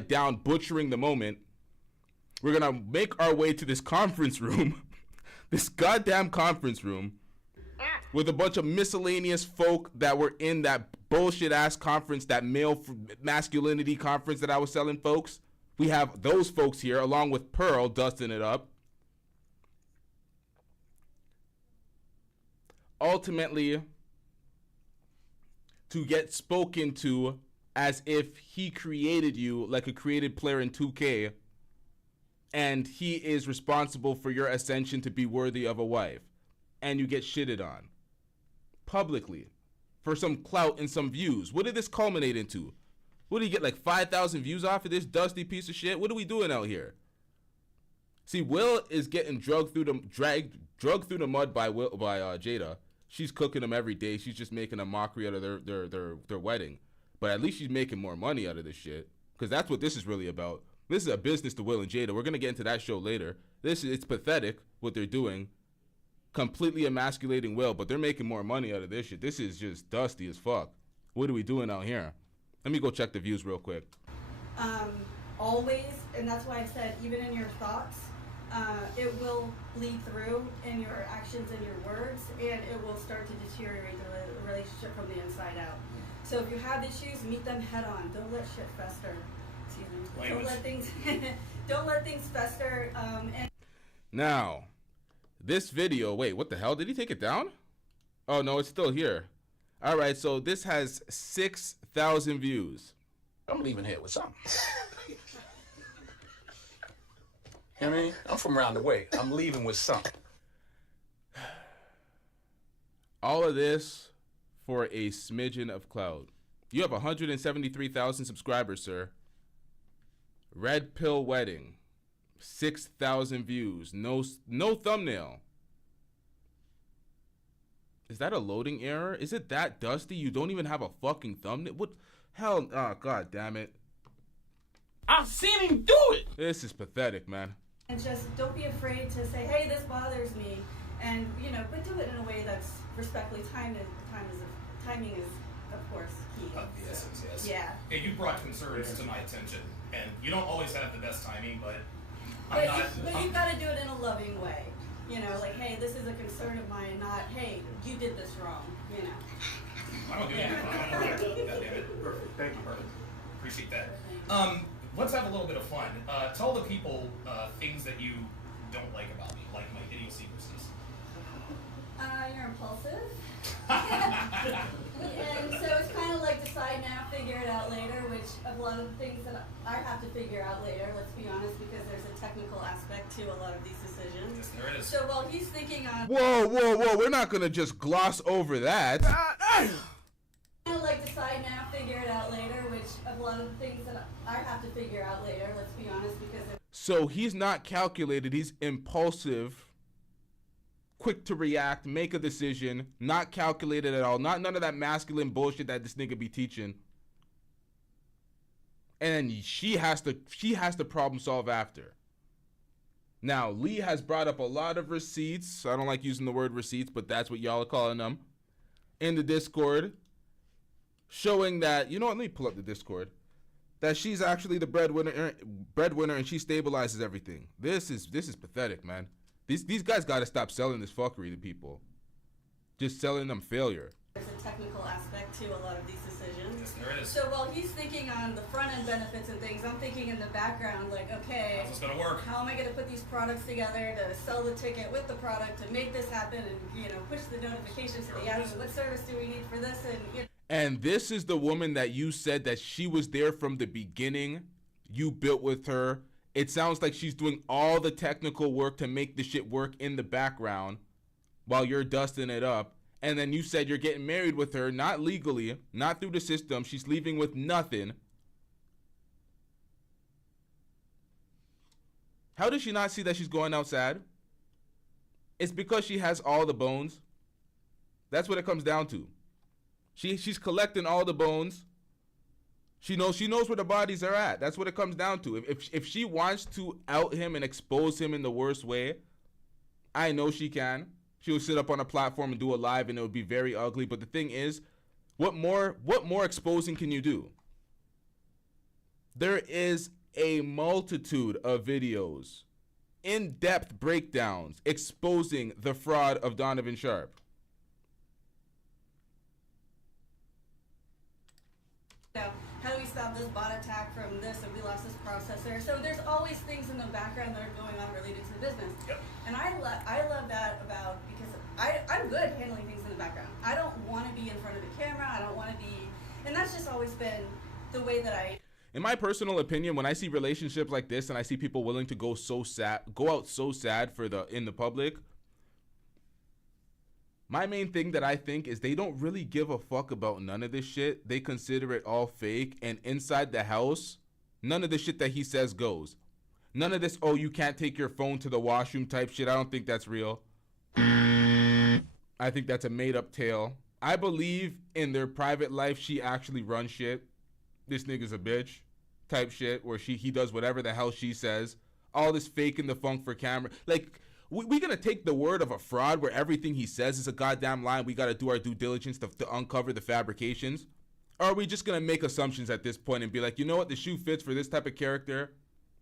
down, butchering the moment. We're going to make our way to this conference room, this goddamn conference room, with a bunch of miscellaneous folk that were in that bullshit ass conference, that male masculinity conference that I was selling folks. We have those folks here along with Pearl dusting it up. Ultimately, to get spoken to as if he created you like a created player in 2K, and he is responsible for your ascension to be worthy of a wife, and you get shitted on publicly for some clout and some views. What did this culminate into? What did he get, like 5,000 views off of this dusty piece of shit? What are we doing out here? See, Will is getting dragged through the mud by Jada. She's cooking him every day. She's just making a mockery out of their wedding. But at least she's making more money out of this shit, because that's what this is really about. This is a business to Will and Jada. We're gonna get into that show later. It's pathetic what they're doing, completely emasculating Will, but they're making more money out of this shit. This is just dusty as fuck. What are we doing out here? Let me go check the views real quick. Always, and that's why I said even in your thoughts, it will bleed through in your actions and your words, and it will start to deteriorate the relationship from the inside out. So if you have issues, meet them head on. Don't let shit fester. Excuse me. Don't let things fester. And now, this video, wait, what the hell? Did he take it down? Oh no, it's still here. All right, so this has 6,000 views. I'm leaving here with something. You know what I mean? I'm from around the way. I'm leaving with something. All of this for a smidgen of clout. You have 173,000 subscribers, sir. Red Pill Wedding. 6,000 views. No thumbnail. Is that a loading error? Is it that dusty? You don't even have a fucking thumbnail? What? Hell, oh, god damn it. I've seen him do it. This is pathetic, man. And just don't be afraid to say, hey, this bothers me. And, you know, but do it in a way that's respectfully timed. Timing is, of course, key. Of the essence, yes. Yeah. Hey, you brought concerns to my attention, and you don't always have the best timing, but you've got to do it in a loving way. You know, like, hey, this is a concern of mine, not, hey, you did this wrong, you know. I don't do anything wrong. God damn it. Perfect. Thank you. Perfect. Appreciate that. Let's have a little bit of fun. Tell the people things that you don't like about me, like my idiosyncrasies. You're impulsive. And so it's kind of like decide now, figure it out later, which a lot of the things that I have to figure out later, let's be honest, because there's a technical aspect to a lot of these decisions. Yes, there is. So while he's thinking on... Whoa, we're not going to just gloss over that. Kind of like decide now, figure it out later, which a lot of the things that I have to figure out later, let's be honest, because... So he's not calculated, he's impulsive, quick to react, make a decision, not calculated at all, none of that masculine bullshit that this nigga be teaching. And she has to problem solve after. Now, Lee has brought up a lot of receipts. I don't like using the word receipts, but that's what y'all are calling them. In the Discord, showing that, you know what, let me pull up the Discord, that she's actually the breadwinner and she stabilizes everything. This is pathetic, man. These guys got to stop selling this fuckery to people. Just selling them failure. There's a technical aspect to a lot of these decisions. Yes, there is. So while he's thinking on the front end benefits and things, I'm thinking in the background, like, okay, how's this gonna work? How am I gonna put these products together to sell the ticket with the product to make this happen, and you know, push the notifications to the ads. What service do we need for this? And you know. And this is the woman that you said that she was there from the beginning. You built with her It sounds like she's doing all the technical work to make the shit work in the background while you're dusting it up. And then you said you're getting married with her, not legally, not through the system. She's leaving with nothing. How does she not see that she's going out sad? It's because she has all the bones. That's what it comes down to. She's collecting all the bones. She knows where the bodies are at. That's what it comes down to. If she wants to out him and expose him in the worst way, I know she can. She'll sit up on a platform and do a live, and it would be very ugly. But the thing is, what more exposing can you do? There is a multitude of videos, in-depth breakdowns exposing the fraud of Donovan Sharpe. How do we stop this bot attack from this, and we lost this processor? So there's always things in the background that are going on related to the business. Yep. And I love that about, because I'm good handling things in the background. I don't want to be in front of the camera. I don't want to be, and that's just always been the way that I. In my personal opinion, when I see relationships like this and I see people willing to go out so sad in the public, my main thing that I think is they don't really give a fuck about none of this shit. They consider it all fake, and inside the house, none of the shit that he says goes. None of this, oh, you can't take your phone to the washroom type shit. I don't think that's real. I think that's a made-up tale. I believe in their private life she actually runs shit. This nigga's a bitch type shit, where he does whatever the hell she says. All this faking the funk for camera. Like, we gonna take the word of a fraud where everything he says is a goddamn lie and we gotta do our due diligence to uncover the fabrications? Or are we just gonna make assumptions at this point and be like, you know what, the shoe fits for this type of character?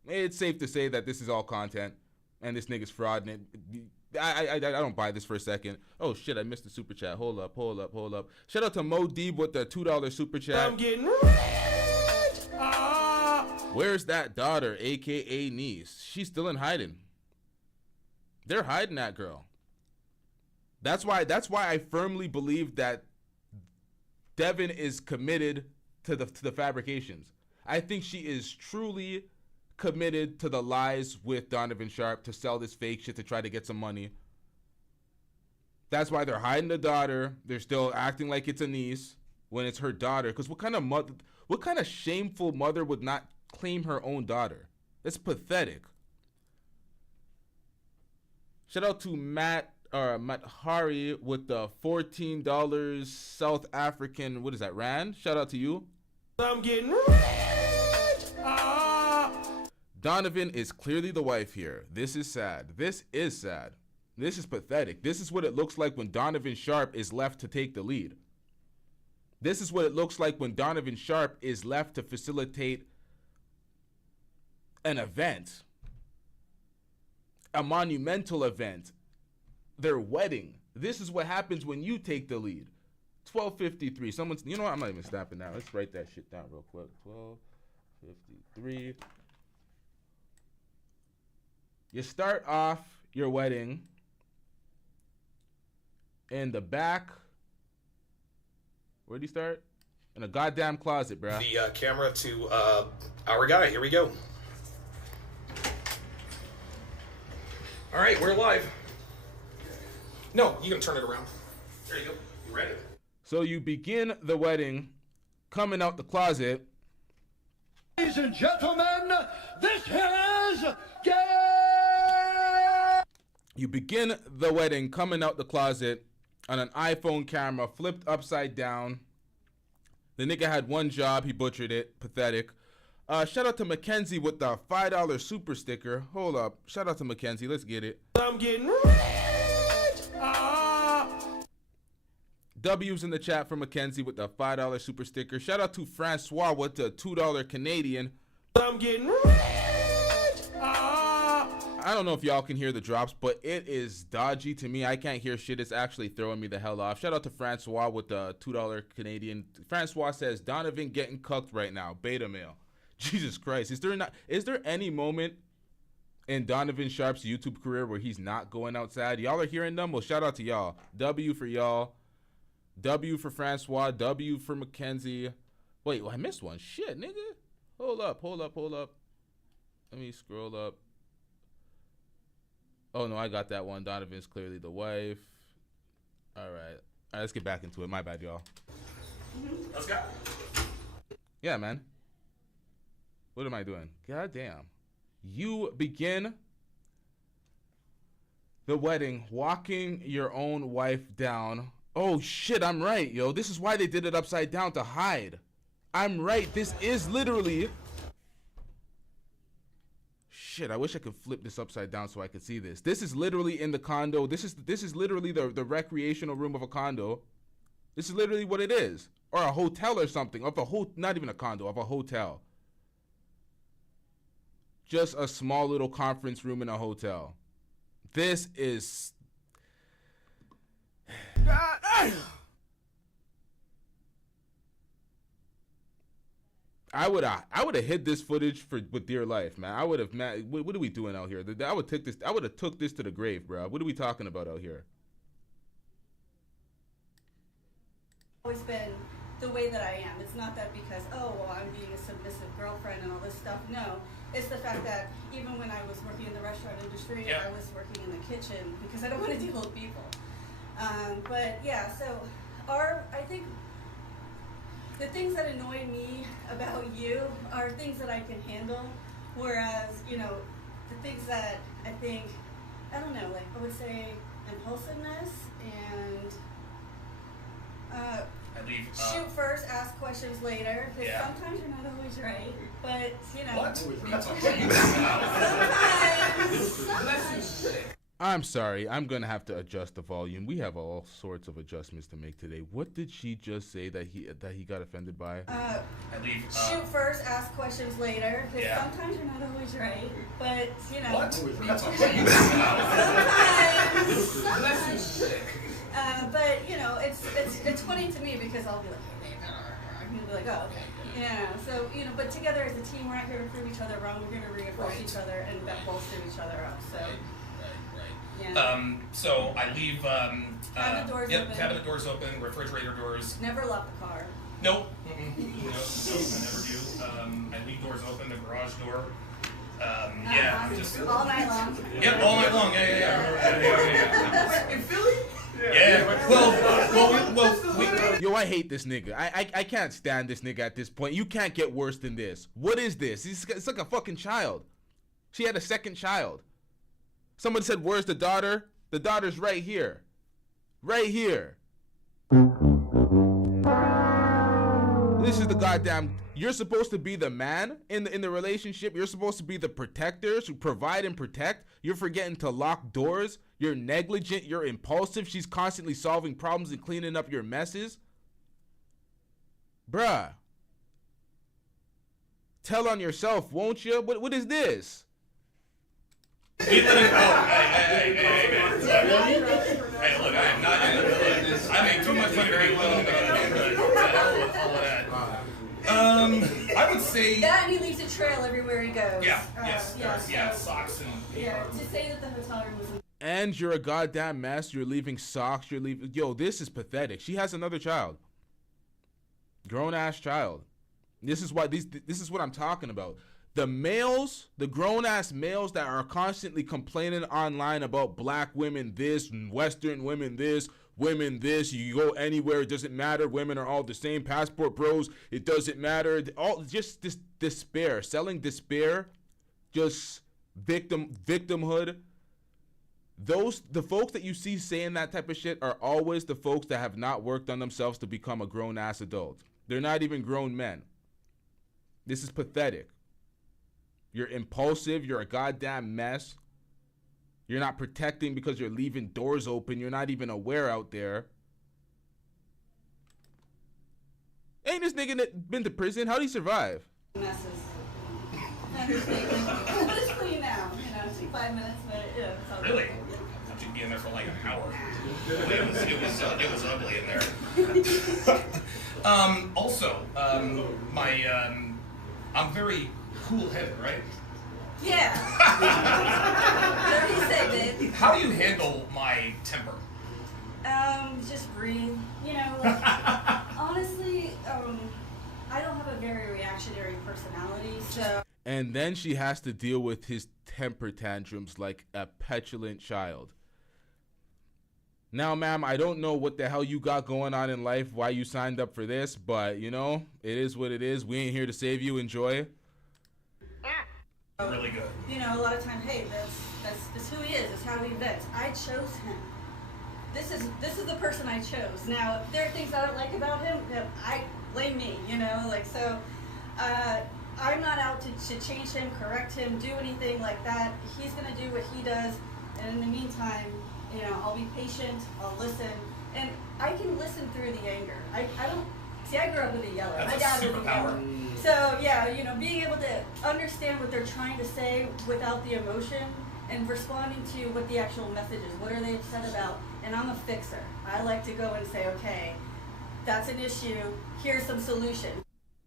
It's safe to say that this is all content and this nigga's fraud, and I don't buy this for a second. Oh shit, I missed the super chat. Hold up. Shout out to Mo Deeb with the $2 super chat. I'm getting rich. Where's that daughter, aka niece? She's still in hiding. They're hiding that girl. That's why I firmly believe that Devon is committed to the fabrications. I think she is truly committed to the lies with Donovan Sharpe to sell this fake shit to try to get some money. That's why they're hiding the daughter. They're still acting like it's a niece when it's her daughter. Because what kind of shameful mother would not claim her own daughter? It's pathetic. Shout out to Matt Hari with the $14 South African, what is that, Rand? Shout out to you. I'm getting rich. Donovan is clearly the wife here. This is sad. This is sad. This is pathetic. This is what it looks like when Donovan Sharpe is left to take the lead. This is what it looks like when Donovan Sharpe is left to facilitate an event. A monumental event, their wedding. This is what happens when you take the lead. 12:53. Someone's, you know what? I'm not even snapping now. Let's write that shit down real quick. 12:53. You start off your wedding in the back. Where'd you start? In a goddamn closet, bro. The camera to our guy. Here we go. All right, we're live. No, you can turn it around. There you go. You ready? So you begin the wedding coming out the closet. Ladies and gentlemen, this is You begin the wedding coming out the closet on an iPhone camera flipped upside down. The nigga had one job. He butchered it. Pathetic. Shout out to Mackenzie with the $5 super sticker. Hold up. Shout out to Mackenzie. Let's get it. I'm getting rich. W's in the chat for Mackenzie with the $5 super sticker. Shout out to Francois with the $2 Canadian. I'm getting rich. I don't know if y'all can hear the drops, but it is dodgy to me. I can't hear shit. It's actually throwing me the hell off. Shout out to Francois with the $2 Canadian. Francois says, Donovan getting cucked right now. Beta male. Jesus Christ. Is there any moment in Donovan Sharpe's YouTube career where he's not going outside? Y'all are hearing them? Well, shout out to y'all. W for y'all. W for Francois. W for Mackenzie. Wait, well, I missed one. Shit, nigga. Hold up. Let me scroll up. Oh no, I got that one. Donovan's clearly the wife. All right, let's get back into it. My bad, y'all. Let's go. Yeah, man. What am I doing? God damn. You begin the wedding walking your own wife down. Oh shit, I'm right, yo. This is why they did it upside down, to hide. I'm right. This is literally... Shit, I wish I could flip this upside down so I could see this. This is literally in the condo. This is literally the recreational room of a condo. This is literally what it is. Or a hotel or something. Not even a condo, of a hotel. Just a small little conference room in a hotel. This is... I would have hid this footage with dear life, man. I would have, man. What are we doing out here? I would have took this to the grave, bro. What are we talking about out here? Always been the way that I am. It's not that because, oh, well, I'm being a submissive girlfriend and all this stuff. No, it's the fact that even when I was working in the restaurant industry, I was working in the kitchen because I don't want to deal with people. But yeah, so I think the things that annoy me about you are things that I can handle, whereas, you know, the things that I think, I don't know, like I would say impulsiveness and shoot first, ask questions later, because sometimes you're not always right, but, you know. What? Sometimes. I'm sorry, I'm gonna have to adjust the volume. We have all sorts of adjustments to make today. What did she just say that he got offended by? Shoot first, ask questions later, because sometimes you're not always right, but, you know. What? Sometimes. But, you know, it's funny to me because I'll be like, hey, I'm gonna be like, oh, okay. Yeah, so, you know, but together as a team, we're not here to prove each other wrong, we're here to reinforce each other and bolster each other up, so. Yeah. So I leave. Cabinet doors open. Cabinet doors open. Refrigerator doors. Never lock the car. Nope. Nope, I never do. I leave doors open. The garage door. Just all night long. Yep, all night long. Yeah. In Philly? Yeah. Well. Yo, I hate this nigga. I can't stand this nigga at this point. You can't get worse than this. What is this? It's like a fucking child. She had a second child. Someone said, where's the daughter? The daughter's right here. Right here. This is the goddamn... You're supposed to be the man in the relationship. You're supposed to be the protector, to provide and protect. You're forgetting to lock doors. You're negligent. You're impulsive. She's constantly solving problems and cleaning up your messes. Bruh. Tell on yourself, won't you? What is this? Hey, look, I am not in the middle of this. I make too much money to be living in the all of that. I would say that, and he leaves a trail everywhere he goes. Socks and paper. To say that the hotel room was. And you're a goddamn mess. You're leaving socks. You're leaving. Yo, this is pathetic. She has another child. Grown ass child. This is why this is what I'm talking about. The males, the grown-ass males that are constantly complaining online about black women this, Western women this, you go anywhere, it doesn't matter, women are all the same, passport bros, it doesn't matter, all just this despair, selling despair, just victimhood. The folks that you see saying that type of shit are always the folks that have not worked on themselves to become a grown-ass adult. They're not even grown men. This is pathetic. You're impulsive. You're a goddamn mess. You're not protecting because you're leaving doors open. You're not even aware out there. Ain't this nigga been to prison? How'd he survive? Messes. But it's clean now. You know, it took 5 minutes, but yeah, it's all really? I thought you'd be in there for like an hour. It was ugly in there. Also, I'm very cool-headed, right? Yeah. Whatever you say, babe. How do you handle my temper? Just breathe. You know, like, honestly, I don't have a very reactionary personality, so. And And then she has to deal with his temper tantrums like a petulant child. Now, ma'am, I don't know what the hell you got going on in life, why you signed up for this, but, you know, it is what it is. We ain't here to save you. Enjoy. Really good. You know, a lot of times, hey, that's who he is. It's how he vets. I chose him. This is the person I chose. Now, if there are things I don't like about him, I blame me. You know, like so. I'm not out to change him, correct him, do anything like that. He's gonna do what he does, and in the meantime, you know, I'll be patient. I'll listen, and I can listen through the anger. I don't see. I grew up with a yeller. That's My a dad was a superpower. yeller. So yeah, you know, being able to understand what they're trying to say without the emotion and responding to what the actual message is. What are they upset about? And I'm a fixer. I like to go and say, okay, that's an issue. Here's some solutions.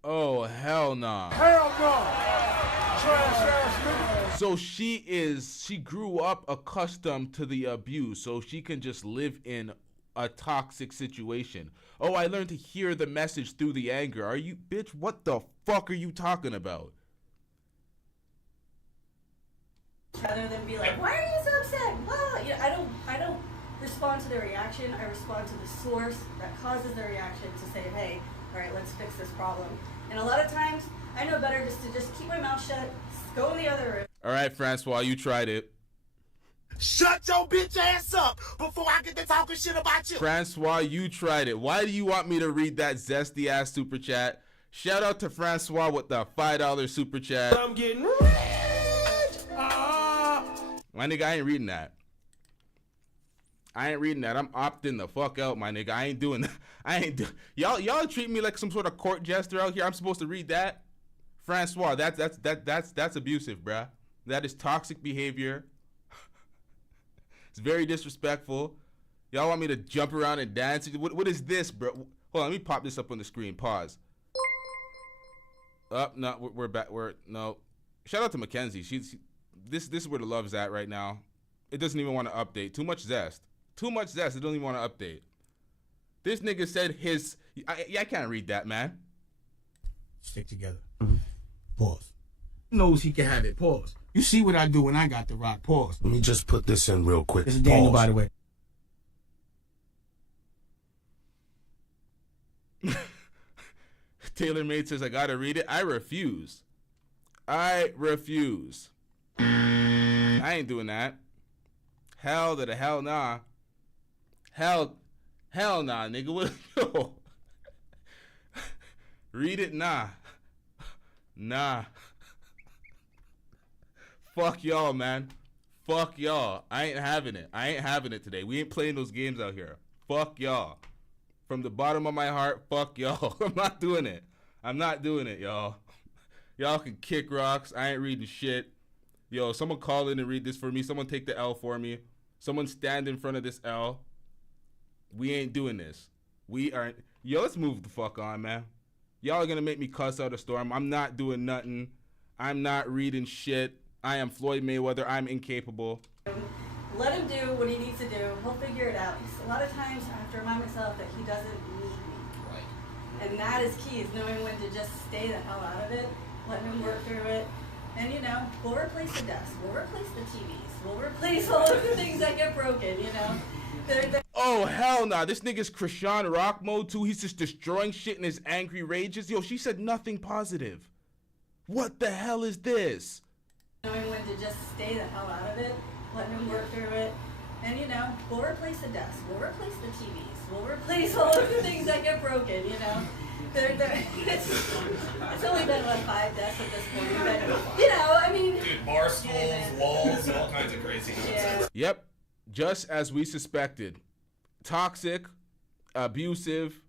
Oh, hell nah. Hell no! Trash ass nigga. So she grew up accustomed to the abuse, so she can just live in a toxic situation. Oh, I learned to hear the message through the anger. Are you, bitch, what the fuck are you talking about? Rather than be like, why are you so upset? Well, you know, I don't respond to the reaction. I respond to the source that causes the reaction to say, hey, all right, let's fix this problem. And a lot of times, I know better just to just keep my mouth shut, go in the other room. All right, Francois, you tried it. Shut your bitch ass up before I get to talking shit about you. Francois, you tried it. Why do you want me to read that zesty ass super chat? Shout out to Francois with the $5 super chat. I'm getting rich. My nigga, I ain't reading that. I ain't reading that. I'm opting the fuck out, my nigga. I ain't doing that. I ain't do. Y'all treat me like some sort of court jester out here. I'm supposed to read that? Francois, that's abusive, bruh. That is toxic behavior. It's very disrespectful. Y'all want me to jump around and dance? What is this, bro? Hold on, let me pop this up on the screen. Pause. No, we're back. No. Shout out to Mackenzie. This is where the love's at right now. It doesn't even want to update. Too much zest. Too much zest. It doesn't even want to update. This nigga said his. I can't read that, man. Stick together. Pause. Knows he can have it. Pause. You see what I do when I got the rock. Pause. Let me just put this in real quick. This is Daniel, by the way. TaylorMade says I gotta read it. I refuse. I refuse. I ain't doing that. Hell to the hell nah. Hell nah, nigga. What? Yo. Read it, nah. Nah. Fuck y'all, man. Fuck y'all. I ain't having it. I ain't having it today. We ain't playing those games out here. Fuck y'all. From the bottom of my heart, fuck y'all. I'm not doing it. I'm not doing it, y'all. Y'all can kick rocks. I ain't reading shit. Yo, someone call in and read this for me. Someone take the L for me. Someone stand in front of this L. We ain't doing this. We aren't. Yo, let's move the fuck on, man. Y'all are gonna make me cuss out a storm. I'm not doing nothing. I'm not reading shit. I am Floyd Mayweather. I'm incapable. Let him do what he needs to do. He'll figure it out. A lot of times I have to remind myself that he doesn't need me. Right. And that is key, is knowing when to just stay the hell out of it, let him work through it. And, you know, we'll replace the desk. We'll replace the TVs. We'll replace all of the things that get broken, you know. Oh, hell nah. This nigga's Krishan Rock mode, too. He's just destroying shit in his angry rages. Yo, she said nothing positive. What the hell is this? Knowing when to just stay the hell out of it, let him work through it. And, you know, we'll replace the desk. We'll replace the TVs. We'll replace all of the things that get broken, you know. It's only been, 5 desks at this point. But, you know, I mean... Dude, bar stools, walls, all kinds of crazy nonsense. Yeah. Yep. Just as we suspected. Toxic, abusive,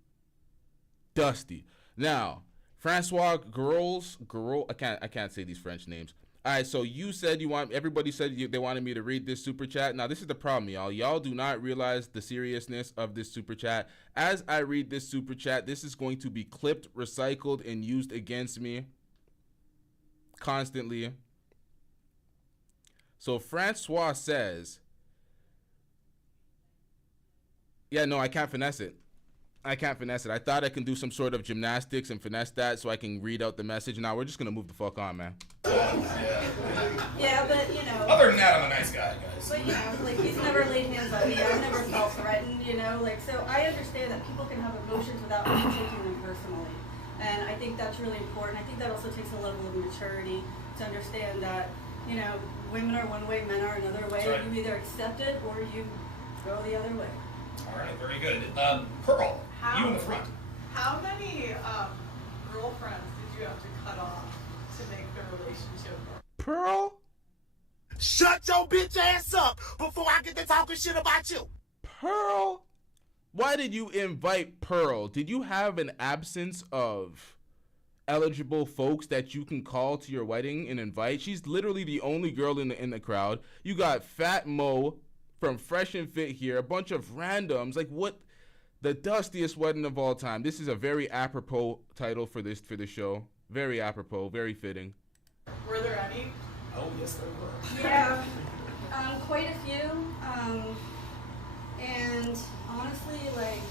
dusty. Now, Francois Garol, I can't say these French names. All right, so you said everybody said they wanted me to read this super chat. Now, this is the problem, y'all. Y'all do not realize the seriousness of this super chat. As I read this super chat, this is going to be clipped, recycled, and used against me constantly. So Francois says, yeah, no, I can't finesse it. I can't finesse it. I thought I can do some sort of gymnastics and finesse that so I can read out the message. Now we're just gonna move the fuck on, man. Yeah, but you know. Other than that, I'm a nice guy, guys. But you know, like he's never laid hands on me. I've never felt threatened. You know, like so I understand that people can have emotions without taking them personally, and I think that's really important. I think that also takes a level of maturity to understand that you know women are one way, men are another way. Right. You either accept it or you go the other way. All right, very good. Pearl, you in the front. How many girlfriends did you have to cut off to make the relationship work? Pearl? Shut your bitch ass up before I get to talking shit about you. Pearl? Why did you invite Pearl? Did you have an absence of eligible folks that you can call to your wedding and invite? She's literally the only girl in the crowd. You got Fat Mo from Fresh and Fit here, a bunch of randoms. Like what? The dustiest wedding of all time. This is a very apropos title for the show. Very apropos, very fitting. Were there any? Oh yes, there were. Yeah, quite a few. And honestly, like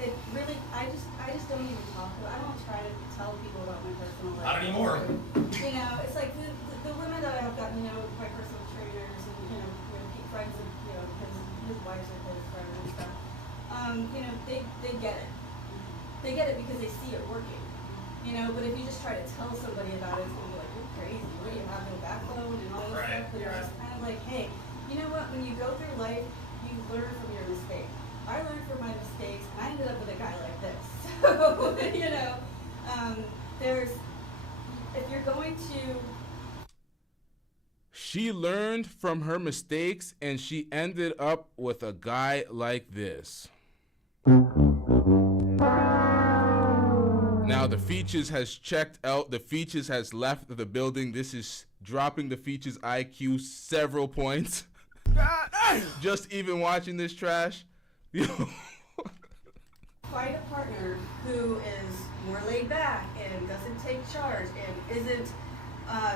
it really, I just don't even talk about. I don't try to tell people about my personal life. Not anymore. You know, it's like the women that I've gotten to know, my personal trainers, and you know friends, and you know, because his wives are his friends and stuff. You know, they get it. They get it because they see it working. You know, but if you just try to tell somebody about it, it's gonna be like, you're crazy. What do you have, no backbone and all this stuff? But it's just kind of like, hey, you know what? When you go through life, you learn from your mistakes. I learned from my mistakes, and I ended up with a guy like this. So, you know, if you're going to. She learned from her mistakes, and she ended up with a guy like this. Now the Features has checked out. The Features has left the building. This is dropping the Features IQ several points. Just even watching this trash. Find a partner who is more laid back and doesn't take charge and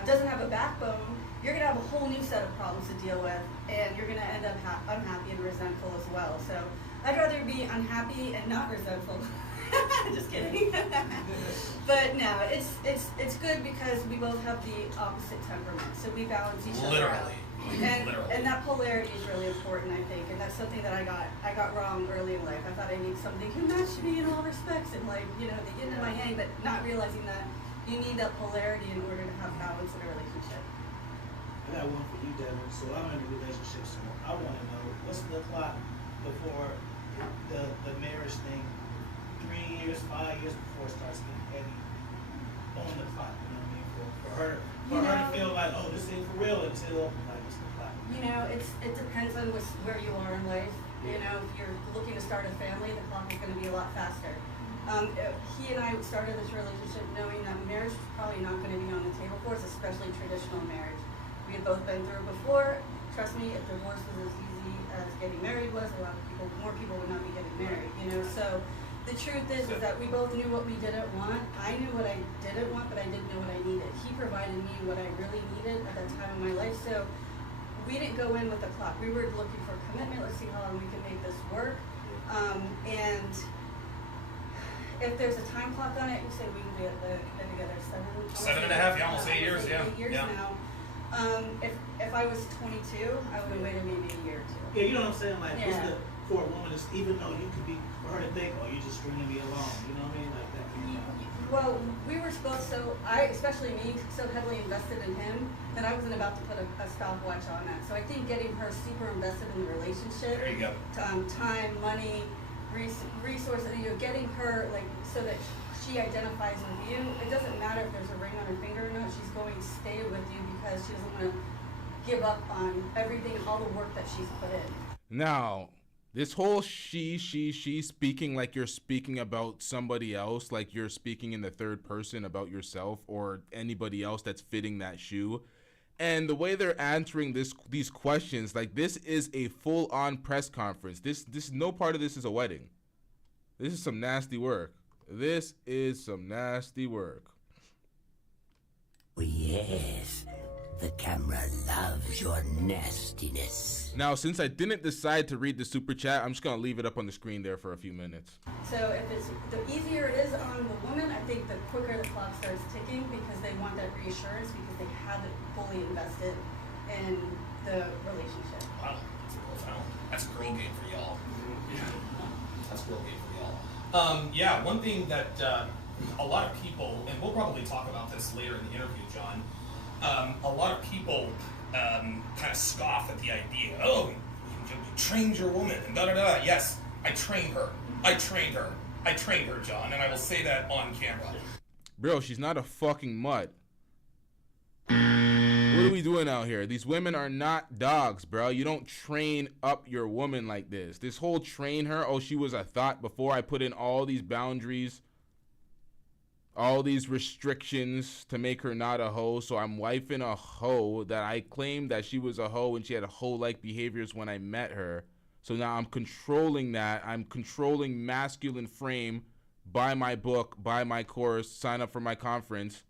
doesn't have a backbone. You're gonna have a whole new set of problems to deal with, and you're gonna end up unhappy and resentful as well. So I'd rather be unhappy and not resentful. Just kidding. But no, it's good because we both have the opposite temperament, so we balance each other out. And that polarity is really important, I think, and that's something that I got wrong early in life. I thought I needed somebody who matched me in all respects, and like you know the yin and my yang, but not realizing that you need that polarity in order to have balance in a relationship. I got one for you, Devon. So I'm in a relationship, so I want to know what's the clock before the marriage thing. 3 years, 5 years before it starts getting heavy on the clock. You know what I mean? For her to feel like, oh, this ain't for real until like it's the clock. You know, it depends on where you are in life. You know, if you're looking to start a family, the clock is going to be a lot faster. He and I started this relationship knowing that marriage was probably not going to be on the table for us, especially traditional marriage. We had both been through it before. Trust me, if divorce was as easy as getting married was, more people would not be getting married. You know, so the truth is that we both knew what we didn't want. I knew what I didn't want, but I didn't know what I needed. He provided me what I really needed at that time in my life. So we didn't go in with the clock. We were looking for commitment. Let's see how long we can make this work. And if there's a time clock on it, you say we can be been together 7.5, yeah, almost 8 years, yeah. 8 years now. If I was 22, I would have waited maybe a year or two. Yeah, you know what I'm saying? Like, what's for a woman, even though you could be, for her to think, oh, you're just stringing me along, you know what I mean? Like that. Well, we were supposed to, especially me, so heavily invested in him that I wasn't about to put a stopwatch on that. So I think getting her super invested in the relationship, there you go. Time, money, resources, you know, getting her like so that she identifies with you. It doesn't matter if there's a ring on her finger or not. She's going to stay with you because she doesn't want to give up on everything, all the work that she's put in. Now, this whole she speaking like you're speaking about somebody else, like you're speaking in the third person about yourself or anybody else that's fitting that shoe. And the way they're answering these questions, like this is a full-on press conference. This no part of this is a wedding. This is some nasty work. This is some nasty work. Yes, The camera loves your nastiness. Now, since I didn't decide to read the super chat, I'm just gonna leave it up on the screen there for a few minutes. So if it's the easier it is on the woman, I think the quicker the clock starts ticking because they want that reassurance because they haven't fully invested in the relationship. Wow, that's profound. That's a girl game for y'all. Yeah, that's a girl game for y'all. Yeah, one thing that a lot of people, and we'll probably talk about this later in the interview, John. A lot of people kind of scoff at the idea. Oh, you trained your woman and da da da. Yes, I trained her. I trained her. I trained her, John, and I will say that on camera. Bro, she's not a fucking mutt. What are we doing out here? These women are not dogs, bro. You don't train up your woman like this. This whole train her, oh, she was a thought before I put in all these boundaries, all these restrictions to make her not a hoe. So I'm wifing a hoe that I claimed that she was a hoe and she had a hoe-like behaviors when I met her. So now I'm controlling that. I'm controlling masculine frame. Buy my book, buy my course, sign up for my conference.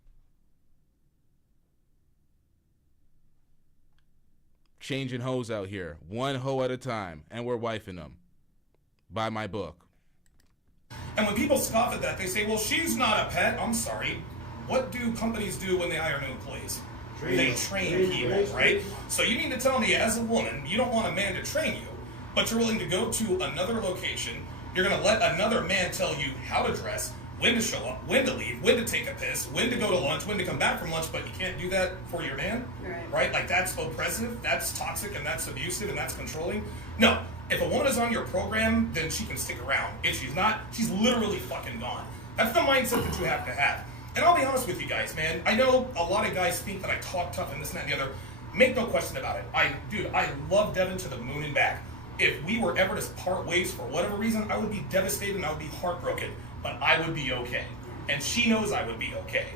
Changing hoes out here, one hoe at a time, and we're wifing them. Buy my book. And when people scoff at that, they say, well, she's not a pet. I'm sorry. What do companies do when they hire new employees? They train people, right? So you mean to tell me, as a woman, you don't want a man to train you, but you're willing to go to another location, you're going to let another man tell you how to dress, when to show up, when to leave, when to take a piss, when to go to lunch, when to come back from lunch, but you can't do that for your man? Right? Like, that's oppressive, that's toxic, and that's abusive, and that's controlling? No. If a woman is on your program, then she can stick around. If she's not, she's literally fucking gone. That's the mindset that you have to have. And I'll be honest with you guys, man. I know a lot of guys think that I talk tough and this and that and the other. Make no question about it. I love Devon to the moon and back. If we were ever to part ways for whatever reason, I would be devastated and I would be heartbroken. But I would be okay. And she knows I would be okay.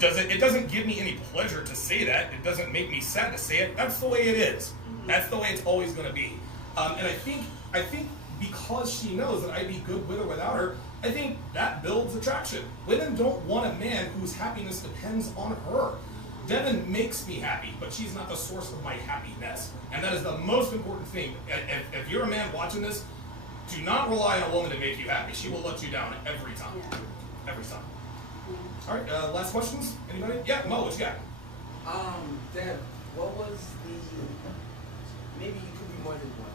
It doesn't give me any pleasure to say that. It doesn't make me sad to say it. That's the way it is. That's the way it's always going to be. And I think because she knows that I'd be good with or without her, I think that builds attraction. Women don't want a man whose happiness depends on her. Devon makes me happy, but she's not the source of my happiness. And that is the most important thing. If you're a man watching this, do not rely on a woman to make you happy. She will let you down every time. Yeah. Every time. Yeah. All right, last questions? Anybody? Yeah, Mo, what you got? Dad, what was maybe you could be more than one.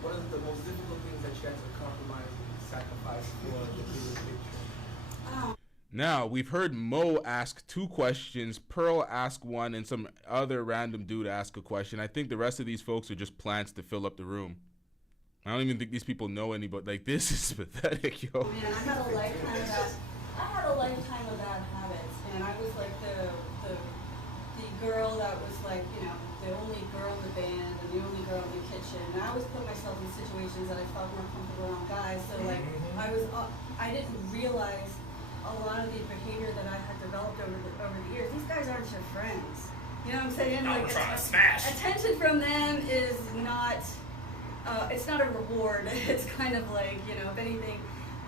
What are the most difficult things that you had to compromise and sacrifice for the bigger picture? Now, we've heard Mo ask 2 questions, Pearl ask 1, and some other random dude ask a question. I think the rest of these folks are just plants to fill up the room. I don't even think these people know anybody. Like, this is pathetic, yo. Man, I had a lifetime of bad habits, and I was like the girl that was like, you know, the only girl in the band and the only girl in the kitchen. And I always put myself in situations that I felt more comfortable around guys. So like, I didn't realize a lot of the behavior that I had developed over the years. These guys aren't your friends. You know what I'm saying? Like, we're trying to smash. Attention from them is not. It's not a reward. It's kind of like, you know, if anything,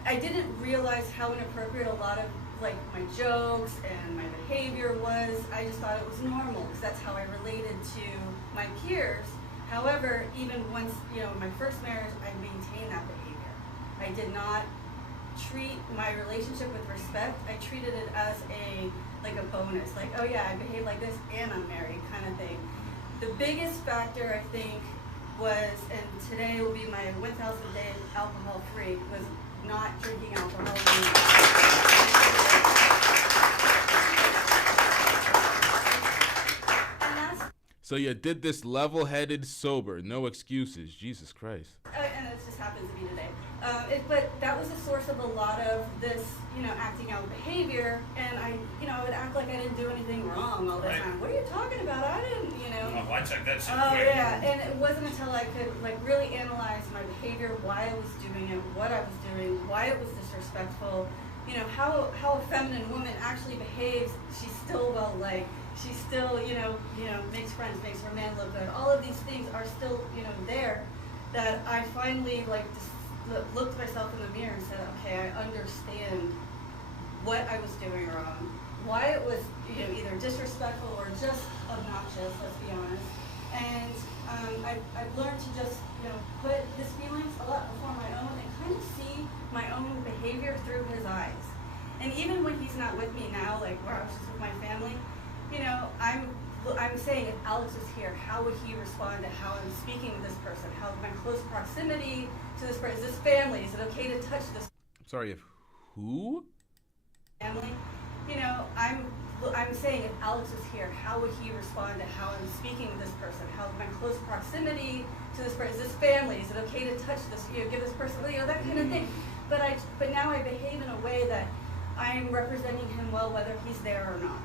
I didn't realize how inappropriate a lot of like my jokes and my behavior was. I just thought it was normal because that's how I related to my peers. However, even once, you know, in my first marriage, I maintained that behavior. I did not treat my relationship with respect. I treated it as a bonus. Like, oh yeah, I behave like this and I'm married kind of thing. The biggest factor, I think, was, and today will be my 1,000th day alcohol free, was not drinking alcohol. So you did this level-headed, sober, no excuses. Jesus Christ. And it just happens to be today. But that was the source of a lot of this, you know, acting out behavior. And I would act like I didn't do anything wrong all the time. What are you talking about? I didn't, you know. Oh, I checked that shit. Oh, yeah. And it wasn't until I could, like, really analyze my behavior, why I was doing it, what I was doing, why it was disrespectful, you know, how a feminine woman actually behaves. She's still well-liked. She still, you know, makes friends, makes her man look good. All of these things are still, you know, there. That I finally, like, just looked myself in the mirror and said, okay, I understand what I was doing wrong, Wyatt was, either disrespectful or just obnoxious, let's be honest. And I've learned to just, put his feelings a lot before my own and kind of see my own behavior through his eyes. And even when he's not with me now, like where I was just with my family, I'm saying if Alex was here, how would he respond to how I'm speaking to this person? How my close proximity to this person? Is this family? Is it okay to touch this Sorry, if who? family? I'm saying if Alex was here, how would he respond to how I'm speaking to this person? How my close proximity to this person? Is this family? Is it okay to touch this? Give this person, that kind of thing. But now I behave in a way that I'm representing him well, whether he's there or not.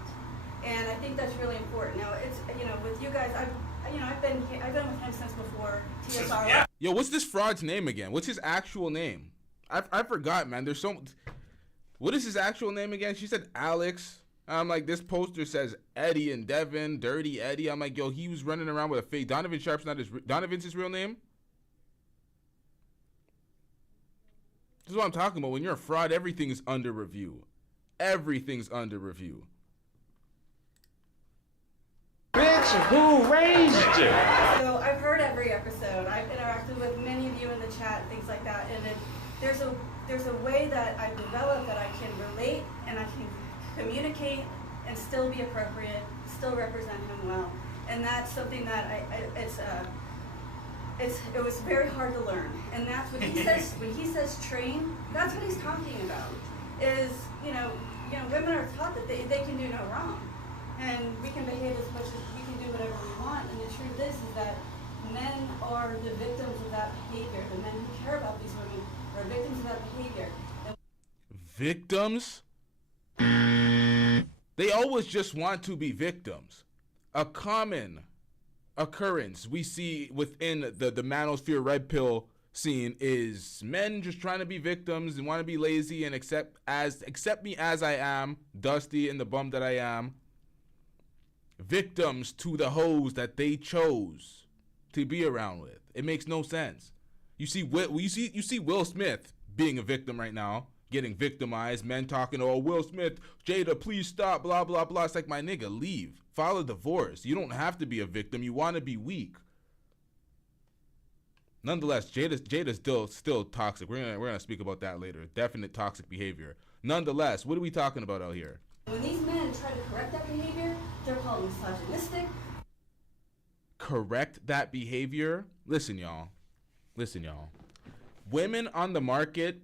And I think that's really important. Now it's with you guys, I've been with him since before TSR. Yeah. Yo, what's this fraud's name again? What's his actual name? I forgot, man. There's so. What is his actual name again? She said Alex. I'm like, this poster says Eddie and Devon, Dirty Eddie. I'm like, yo, he was running around with a fake. Donovan Sharpe's not Donovan's his real name? This is what I'm talking about. When you're a fraud, everything is under review. Everything's under review. Bitch, who raised you? So I've heard every episode. I've interacted with many of you in the chat, things like that. And there's a way that I've developed that I can relate and I can communicate and still be appropriate, still represent him well. And that's something that it was very hard to learn. And that's when he says train, that's what he's talking about. Is women are taught that they can do no wrong. And we can behave as much as we can do whatever we want. And the truth is that men are the victims of that behavior. The men who care about these women are victims of that behavior. Victims? They always just want to be victims. A common occurrence we see within the manosphere red pill scene is men just trying to be victims and want to be lazy and accept me as I am, dusty and the bum that I am. Victims to the hoes that they chose to be around with. It makes no sense. You see Will Smith being a victim right now, getting victimized, men talking, oh, Will Smith, Jada, please stop, blah, blah, blah. It's like, my nigga, leave. File a divorce. You don't have to be a victim. You want to be weak. Nonetheless, Jada's still toxic. We're gonna speak about that later. Definite toxic behavior. Nonetheless, what are we talking about out here? When these men try to correct that behavior, they're called misogynistic. Correct that behavior? Listen, y'all. Women on the market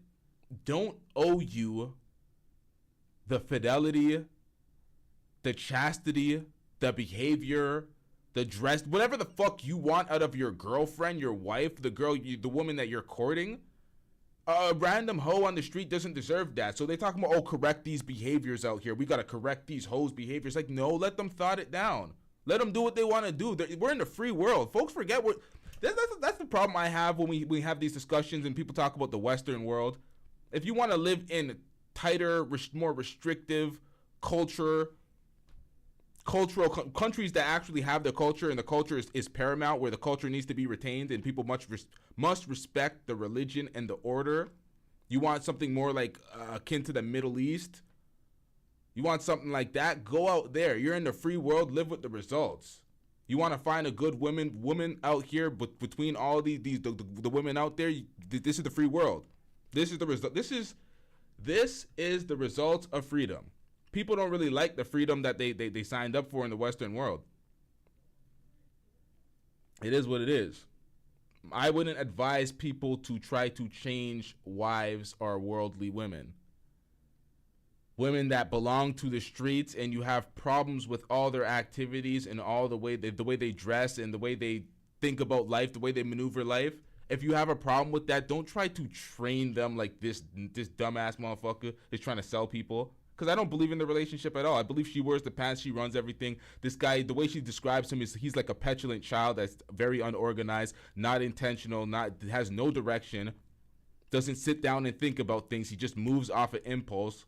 don't owe you the fidelity, the chastity, the behavior, the dress, whatever the fuck you want out of your girlfriend, your wife, the woman that you're courting. A random hoe on the street doesn't deserve that. So they talking about, oh, correct these behaviors out here. We got to correct these hoes' behaviors. Like, no, let them thought it down. Let them do what they want to do. We're in the free world. Folks forget that's the problem I have when we have these discussions and people talk about the Western world. If you want to live in tighter, more restrictive cultural countries that actually have their culture and the culture is paramount, where the culture needs to be retained and people must respect the religion and the order. You want something more like akin to the Middle East. You want something like that? Go out there. You're in the free world. Live with the results. You want to find a good woman out here, but between all the women out there, this is the free world. This is the result. This is the result of freedom. People don't really like the freedom that they signed up for in the Western world. It is what it is. I wouldn't advise people to try to change wives or worldly women. Women that belong to the streets and you have problems with all their activities and all the way they dress and the way they think about life, the way they maneuver life. If you have a problem with that, don't try to train them like this dumbass motherfucker is trying to sell people. Because I don't believe in the relationship at all. I believe she wears the pants, she runs everything. This guy, the way she describes him is he's like a petulant child that's very unorganized, not intentional, has no direction, doesn't sit down and think about things. He just moves off of impulse.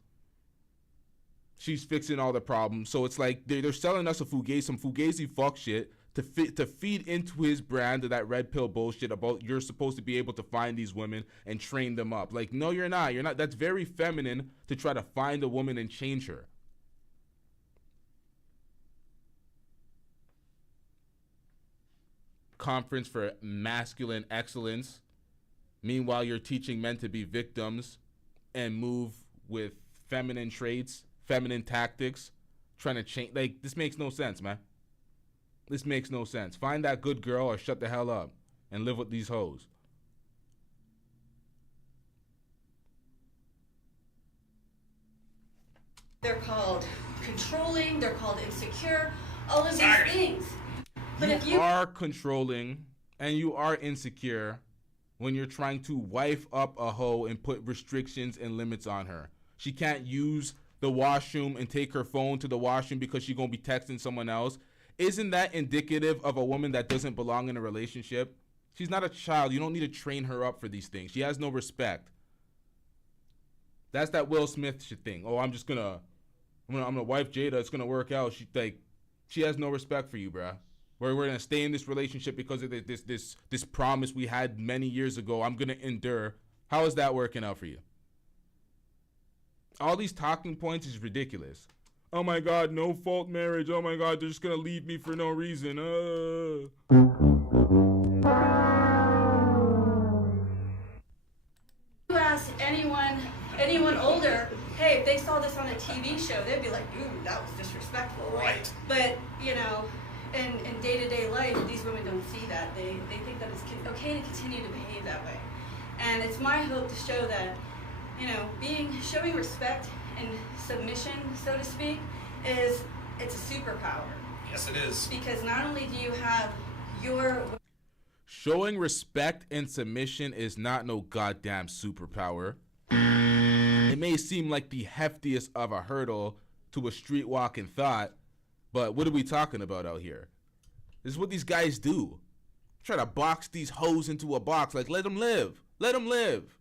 She's fixing all the problems. So it's like they're selling us some fugazi fuck shit to feed into his brand of that red pill bullshit about you're supposed to be able to find these women and train them up. Like, no, you're not. That's very feminine to try to find a woman and change her. conference for masculine excellence. Meanwhile, you're teaching men to be victims and move with feminine traits, feminine tactics, trying to change. Like, this makes no sense, man. This makes no sense. Find that good girl or shut the hell up and live with these hoes. They're called controlling, they're called insecure, all of these things. But if you are controlling and you are insecure when you're trying to wife up a hoe and put restrictions and limits on her. She can't use the washroom and take her phone to the washroom because she's going to be texting someone else. Isn't that indicative of a woman that doesn't belong in a relationship? She's not a child. You don't need to train her up for these things. She has no respect. That's that Will Smith shit thing. Oh, I'm gonna wife Jada. It's gonna work out. She has no respect for you, bruh. We're gonna stay in this relationship because of this promise we had many years ago. I'm gonna endure. How is that working out for you? All these talking points is ridiculous. Oh my God, no fault marriage. Oh my God, they're just gonna leave me for no reason. You ask anyone older, hey, if they saw this on a TV show, they'd be like, ooh, that was disrespectful. Right. But, you know, in day-to-day life, these women don't see that. They think that it's okay to continue to behave that way. And it's my hope to show that, you know, showing respect and submission, so to speak, it's a superpower. Yes, it is. Because not only do you have your... Showing respect and submission is not no goddamn superpower. It may seem like the heftiest of a hurdle to a streetwalking thought, but what are we talking about out here? This is what these guys do. Try to box these hoes into a box. Like, let them live. Let them live.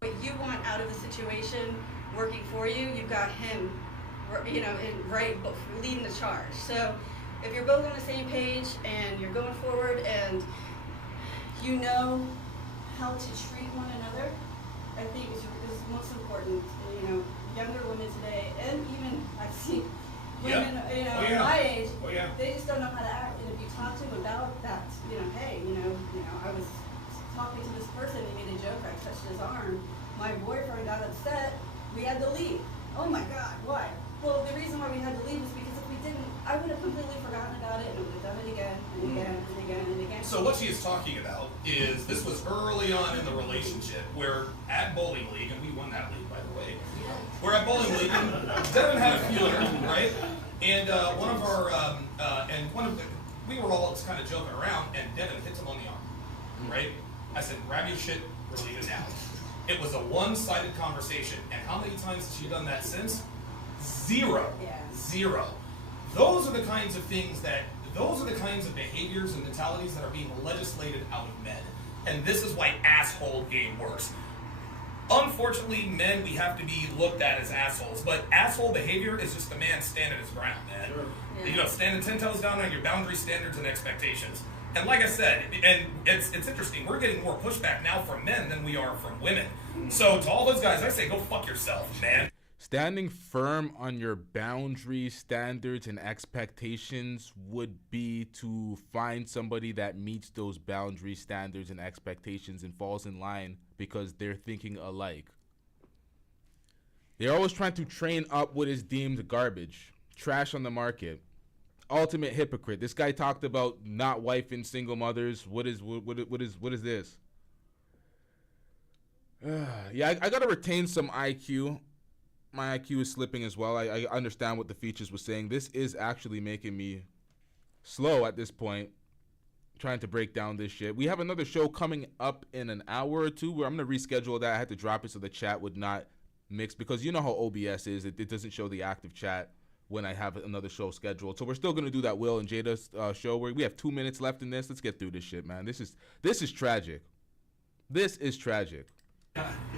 What you want out of the situation working for you, you've got him, you know, leading the charge. So if you're both on the same page and you're going forward and you know how to treat one another, I think is most important. You know, younger women today, and even I've seen women, you know, my age, they just don't know how to act. And if you talk to them about that, you know, hey, you know, I was talking to this person, he made a joke, I touched his arm, my boyfriend got upset, we had to leave. Oh my God, why? Well, the reason why we had to leave is because if we didn't, I would have completely forgotten about it and would have done it again and again and again and again. So what she is talking about is this was early on in the relationship where at bowling league, and we won that league by the way, we're at bowling league, and Devon had a feeler, right? And we were all just kind of joking around, and Devon hits him on the arm, right? I said, grab your shit, we're leaving now. It was a one-sided conversation, and how many times has she done that since? Zero. Yeah. Zero. Those are the kinds of behaviors and mentalities that are being legislated out of men. And this is why asshole game works. Unfortunately, men, we have to be looked at as assholes, but asshole behavior is just a man standing his ground, man. Sure. Yeah. You know, standing 10 toes down on your boundary standards and expectations. And like I said, and it's interesting, we're getting more pushback now from men than we are from women. So to all those guys, I say, go fuck yourself, man. Standing firm on your boundaries, standards, and expectations would be to find somebody that meets those boundaries, standards, and expectations and falls in line because they're thinking alike. They're always trying to train up what is deemed garbage, trash on the market. Ultimate hypocrite. This guy talked about not wifing single mothers. What is this? Yeah, I gotta retain some IQ. My IQ is slipping as well. I understand what the features was saying. This is actually making me slow at this point, trying to break down this shit. We have another show coming up in an hour or two where I'm going to reschedule that. I had to drop it so the chat would not mix because you know how OBS is. It doesn't show the active chat when I have another show scheduled. So we're still going to do that Will and Jada's show where we have 2 minutes left in this. Let's get through this shit, man. This is tragic. This is tragic.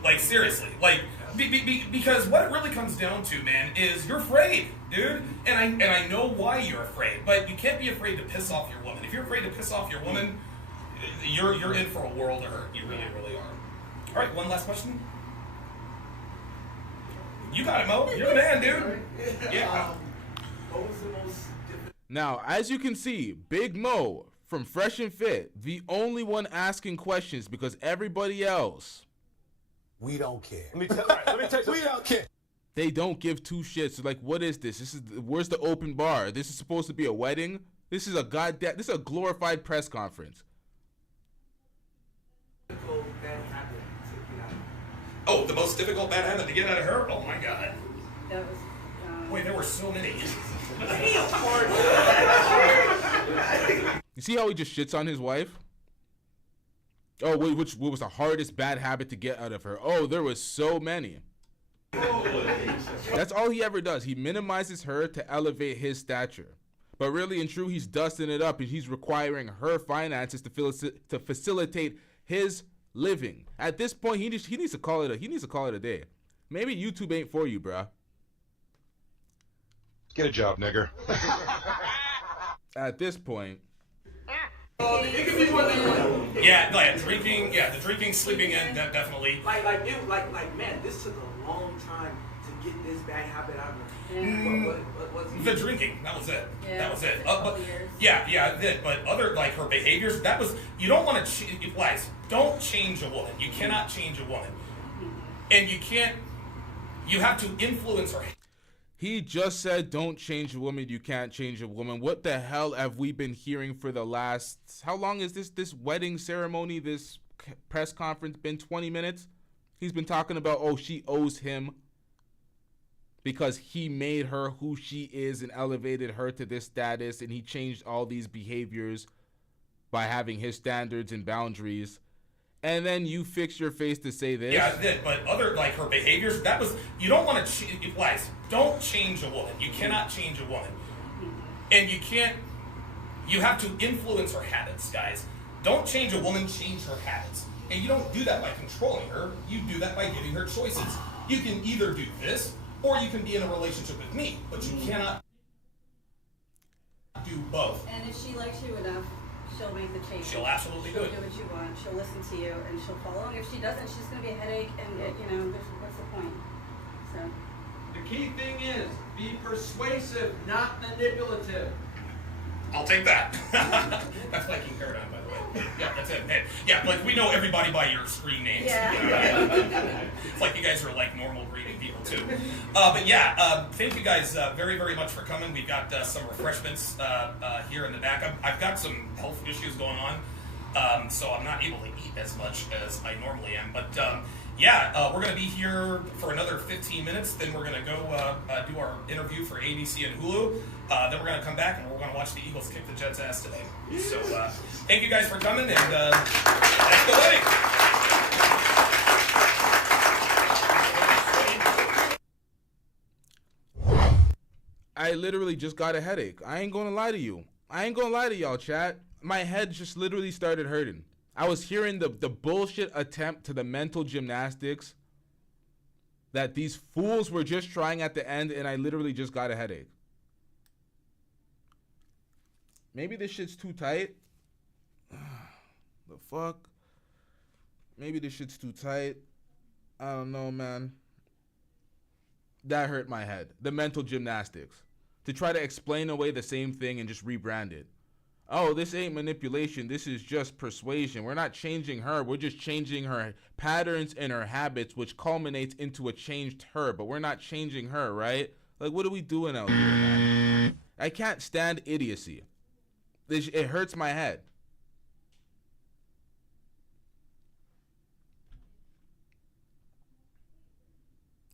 Like, seriously, like, because what it really comes down to, man, is you're afraid, dude. And I know why you're afraid, but you can't be afraid to piss off your woman. If you're afraid to piss off your woman, you're in for a world of hurt. You really, really are. All right, one last question. You got it, Mo. You're the man, dude. Yeah. What was the most difficult? Now, as you can see, Big Mo from Fresh and Fit, the only one asking questions because everybody else, We don't care. Let me tell you We don't care. they don't give two shits. Like, what is this? Where's the open bar? This is supposed to be a wedding? This is a glorified press conference. Oh, the most difficult bad habit to get out of her? Oh my god. That was. Wait, there were so many. You see how he just shits on his wife? Oh, wait, what was the hardest bad habit to get out of her? Oh, there was so many. That's all he ever does. He minimizes her to elevate his stature. But really and true, he's dusting it up and he's requiring her finances to facilitate his living. At this point, he needs to call it a day. Maybe YouTube ain't for you, bruh. Get a job, nigger. At this point. It could be more than one. Yeah, the drinking, sleeping in, definitely. Man, this took a long time to get this bad habit out of her. The drinking, that was it. Yeah, That was it. years. Yeah, that. But other like her behaviors, that was. You don't want to guys. Don't change a woman. You cannot change a woman, and you can't. You have to influence her. He just said, don't change a woman, you can't change a woman. What the hell have we been hearing for the last... How long is this wedding ceremony, this press conference been? 20 minutes? He's been talking about, oh, she owes him because he made her who she is and elevated her to this status, and he changed all these behaviors by having his standards and boundaries. And then you fix your face to say this. Yeah, but other like her behaviors, that was. You don't want to guys. Don't change a woman. You cannot change a woman, and you can't. You have to influence her habits, guys. Don't change a woman. Change her habits, and you don't do that by controlling her. You do that by giving her choices. You can either do this, or you can be in a relationship with me, but you cannot do both. And if she likes you enough, she'll make the change. She'll absolutely do it. She'll do what you want. She'll listen to you, and she'll follow. And if she doesn't, she's going to be a headache, and what's the point? So. The key thing is be persuasive, not manipulative. I'll take that. That's my King Paradigm, by the way. Yeah, that's it. Hey, yeah, like we know everybody by your screen names. Yeah. It's like you guys are like normal breeding people too. But yeah, thank you guys very, very much for coming. We've got some refreshments here in the back. I've got some health issues going on, so I'm not able to eat as much as I normally am. But yeah, we're going to be here for another 15 minutes. Then we're going to go do our interview for ABC and Hulu. Then we're going to come back and we're going to watch the Eagles kick the Jets' ass today. So thank you guys for coming, and that's the wedding. I literally just got a headache. I ain't going to lie to you. I ain't going to lie to y'all, chat. My head just literally started hurting. I was hearing the bullshit attempt to the mental gymnastics that these fools were just trying at the end, and I literally just got a headache. Maybe this shit's too tight. The fuck? Maybe this shit's too tight. I don't know, man. That hurt my head. The mental gymnastics. To try to explain away the same thing and just rebrand it. Oh, this ain't manipulation. This is just persuasion. We're not changing her. We're just changing her patterns and her habits, which culminates into a changed her. But we're not changing her, right? Like, what are we doing out here, man? I can't stand idiocy. It hurts my head.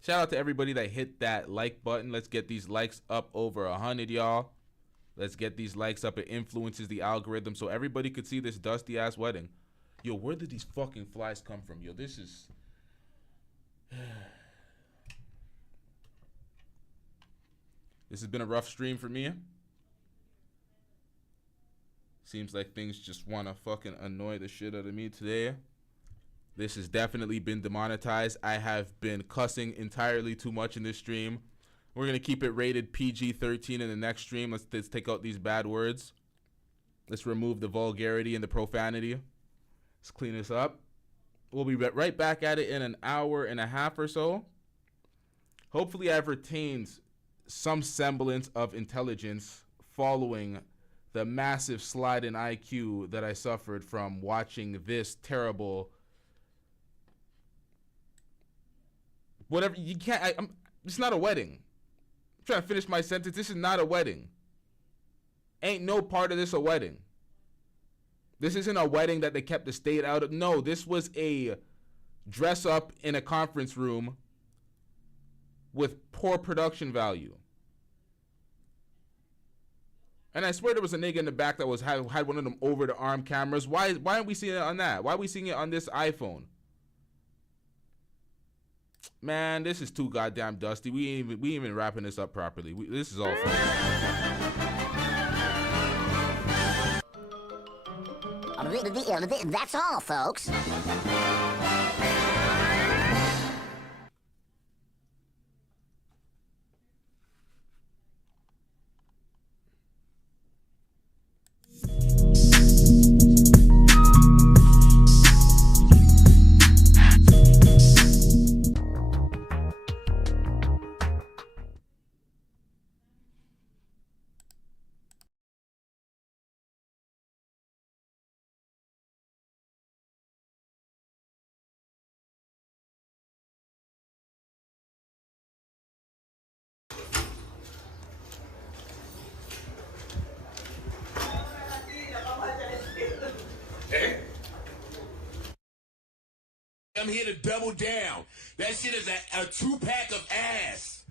Shout out to everybody that hit that like button. Let's get these likes up over 100, y'all. Let's get these likes up. It influences the algorithm so everybody could see this dusty ass wedding. Yo, where did these fucking flies come from? Yo, this is... This has been a rough stream for me. Seems like things just want to fucking annoy the shit out of me today. This has definitely been demonetized. I have been cussing entirely too much in this stream. We're going to keep it rated PG-13 in the next stream. Let's take out these bad words. Let's remove the vulgarity and the profanity. Let's clean this up. We'll be right back at it in an hour and a half or so. Hopefully I've retained some semblance of intelligence following the massive slide in IQ that I suffered from watching this terrible. Whatever, you can't. It's not a wedding. I'm trying to finish my sentence. This is not a wedding. Ain't no part of this a wedding. This isn't a wedding that they kept the state out of. No, this was a dress up in a conference room with poor production value. And I swear there was a nigga in the back that had one of them over the arm cameras. Why aren't we seeing it on that? Why are we seeing it on this iPhone? Man, this is too goddamn dusty. We ain't even wrapping this up properly. This is all fun. That's all, folks. I'm here to double down. That shit is a 2-pack of ass.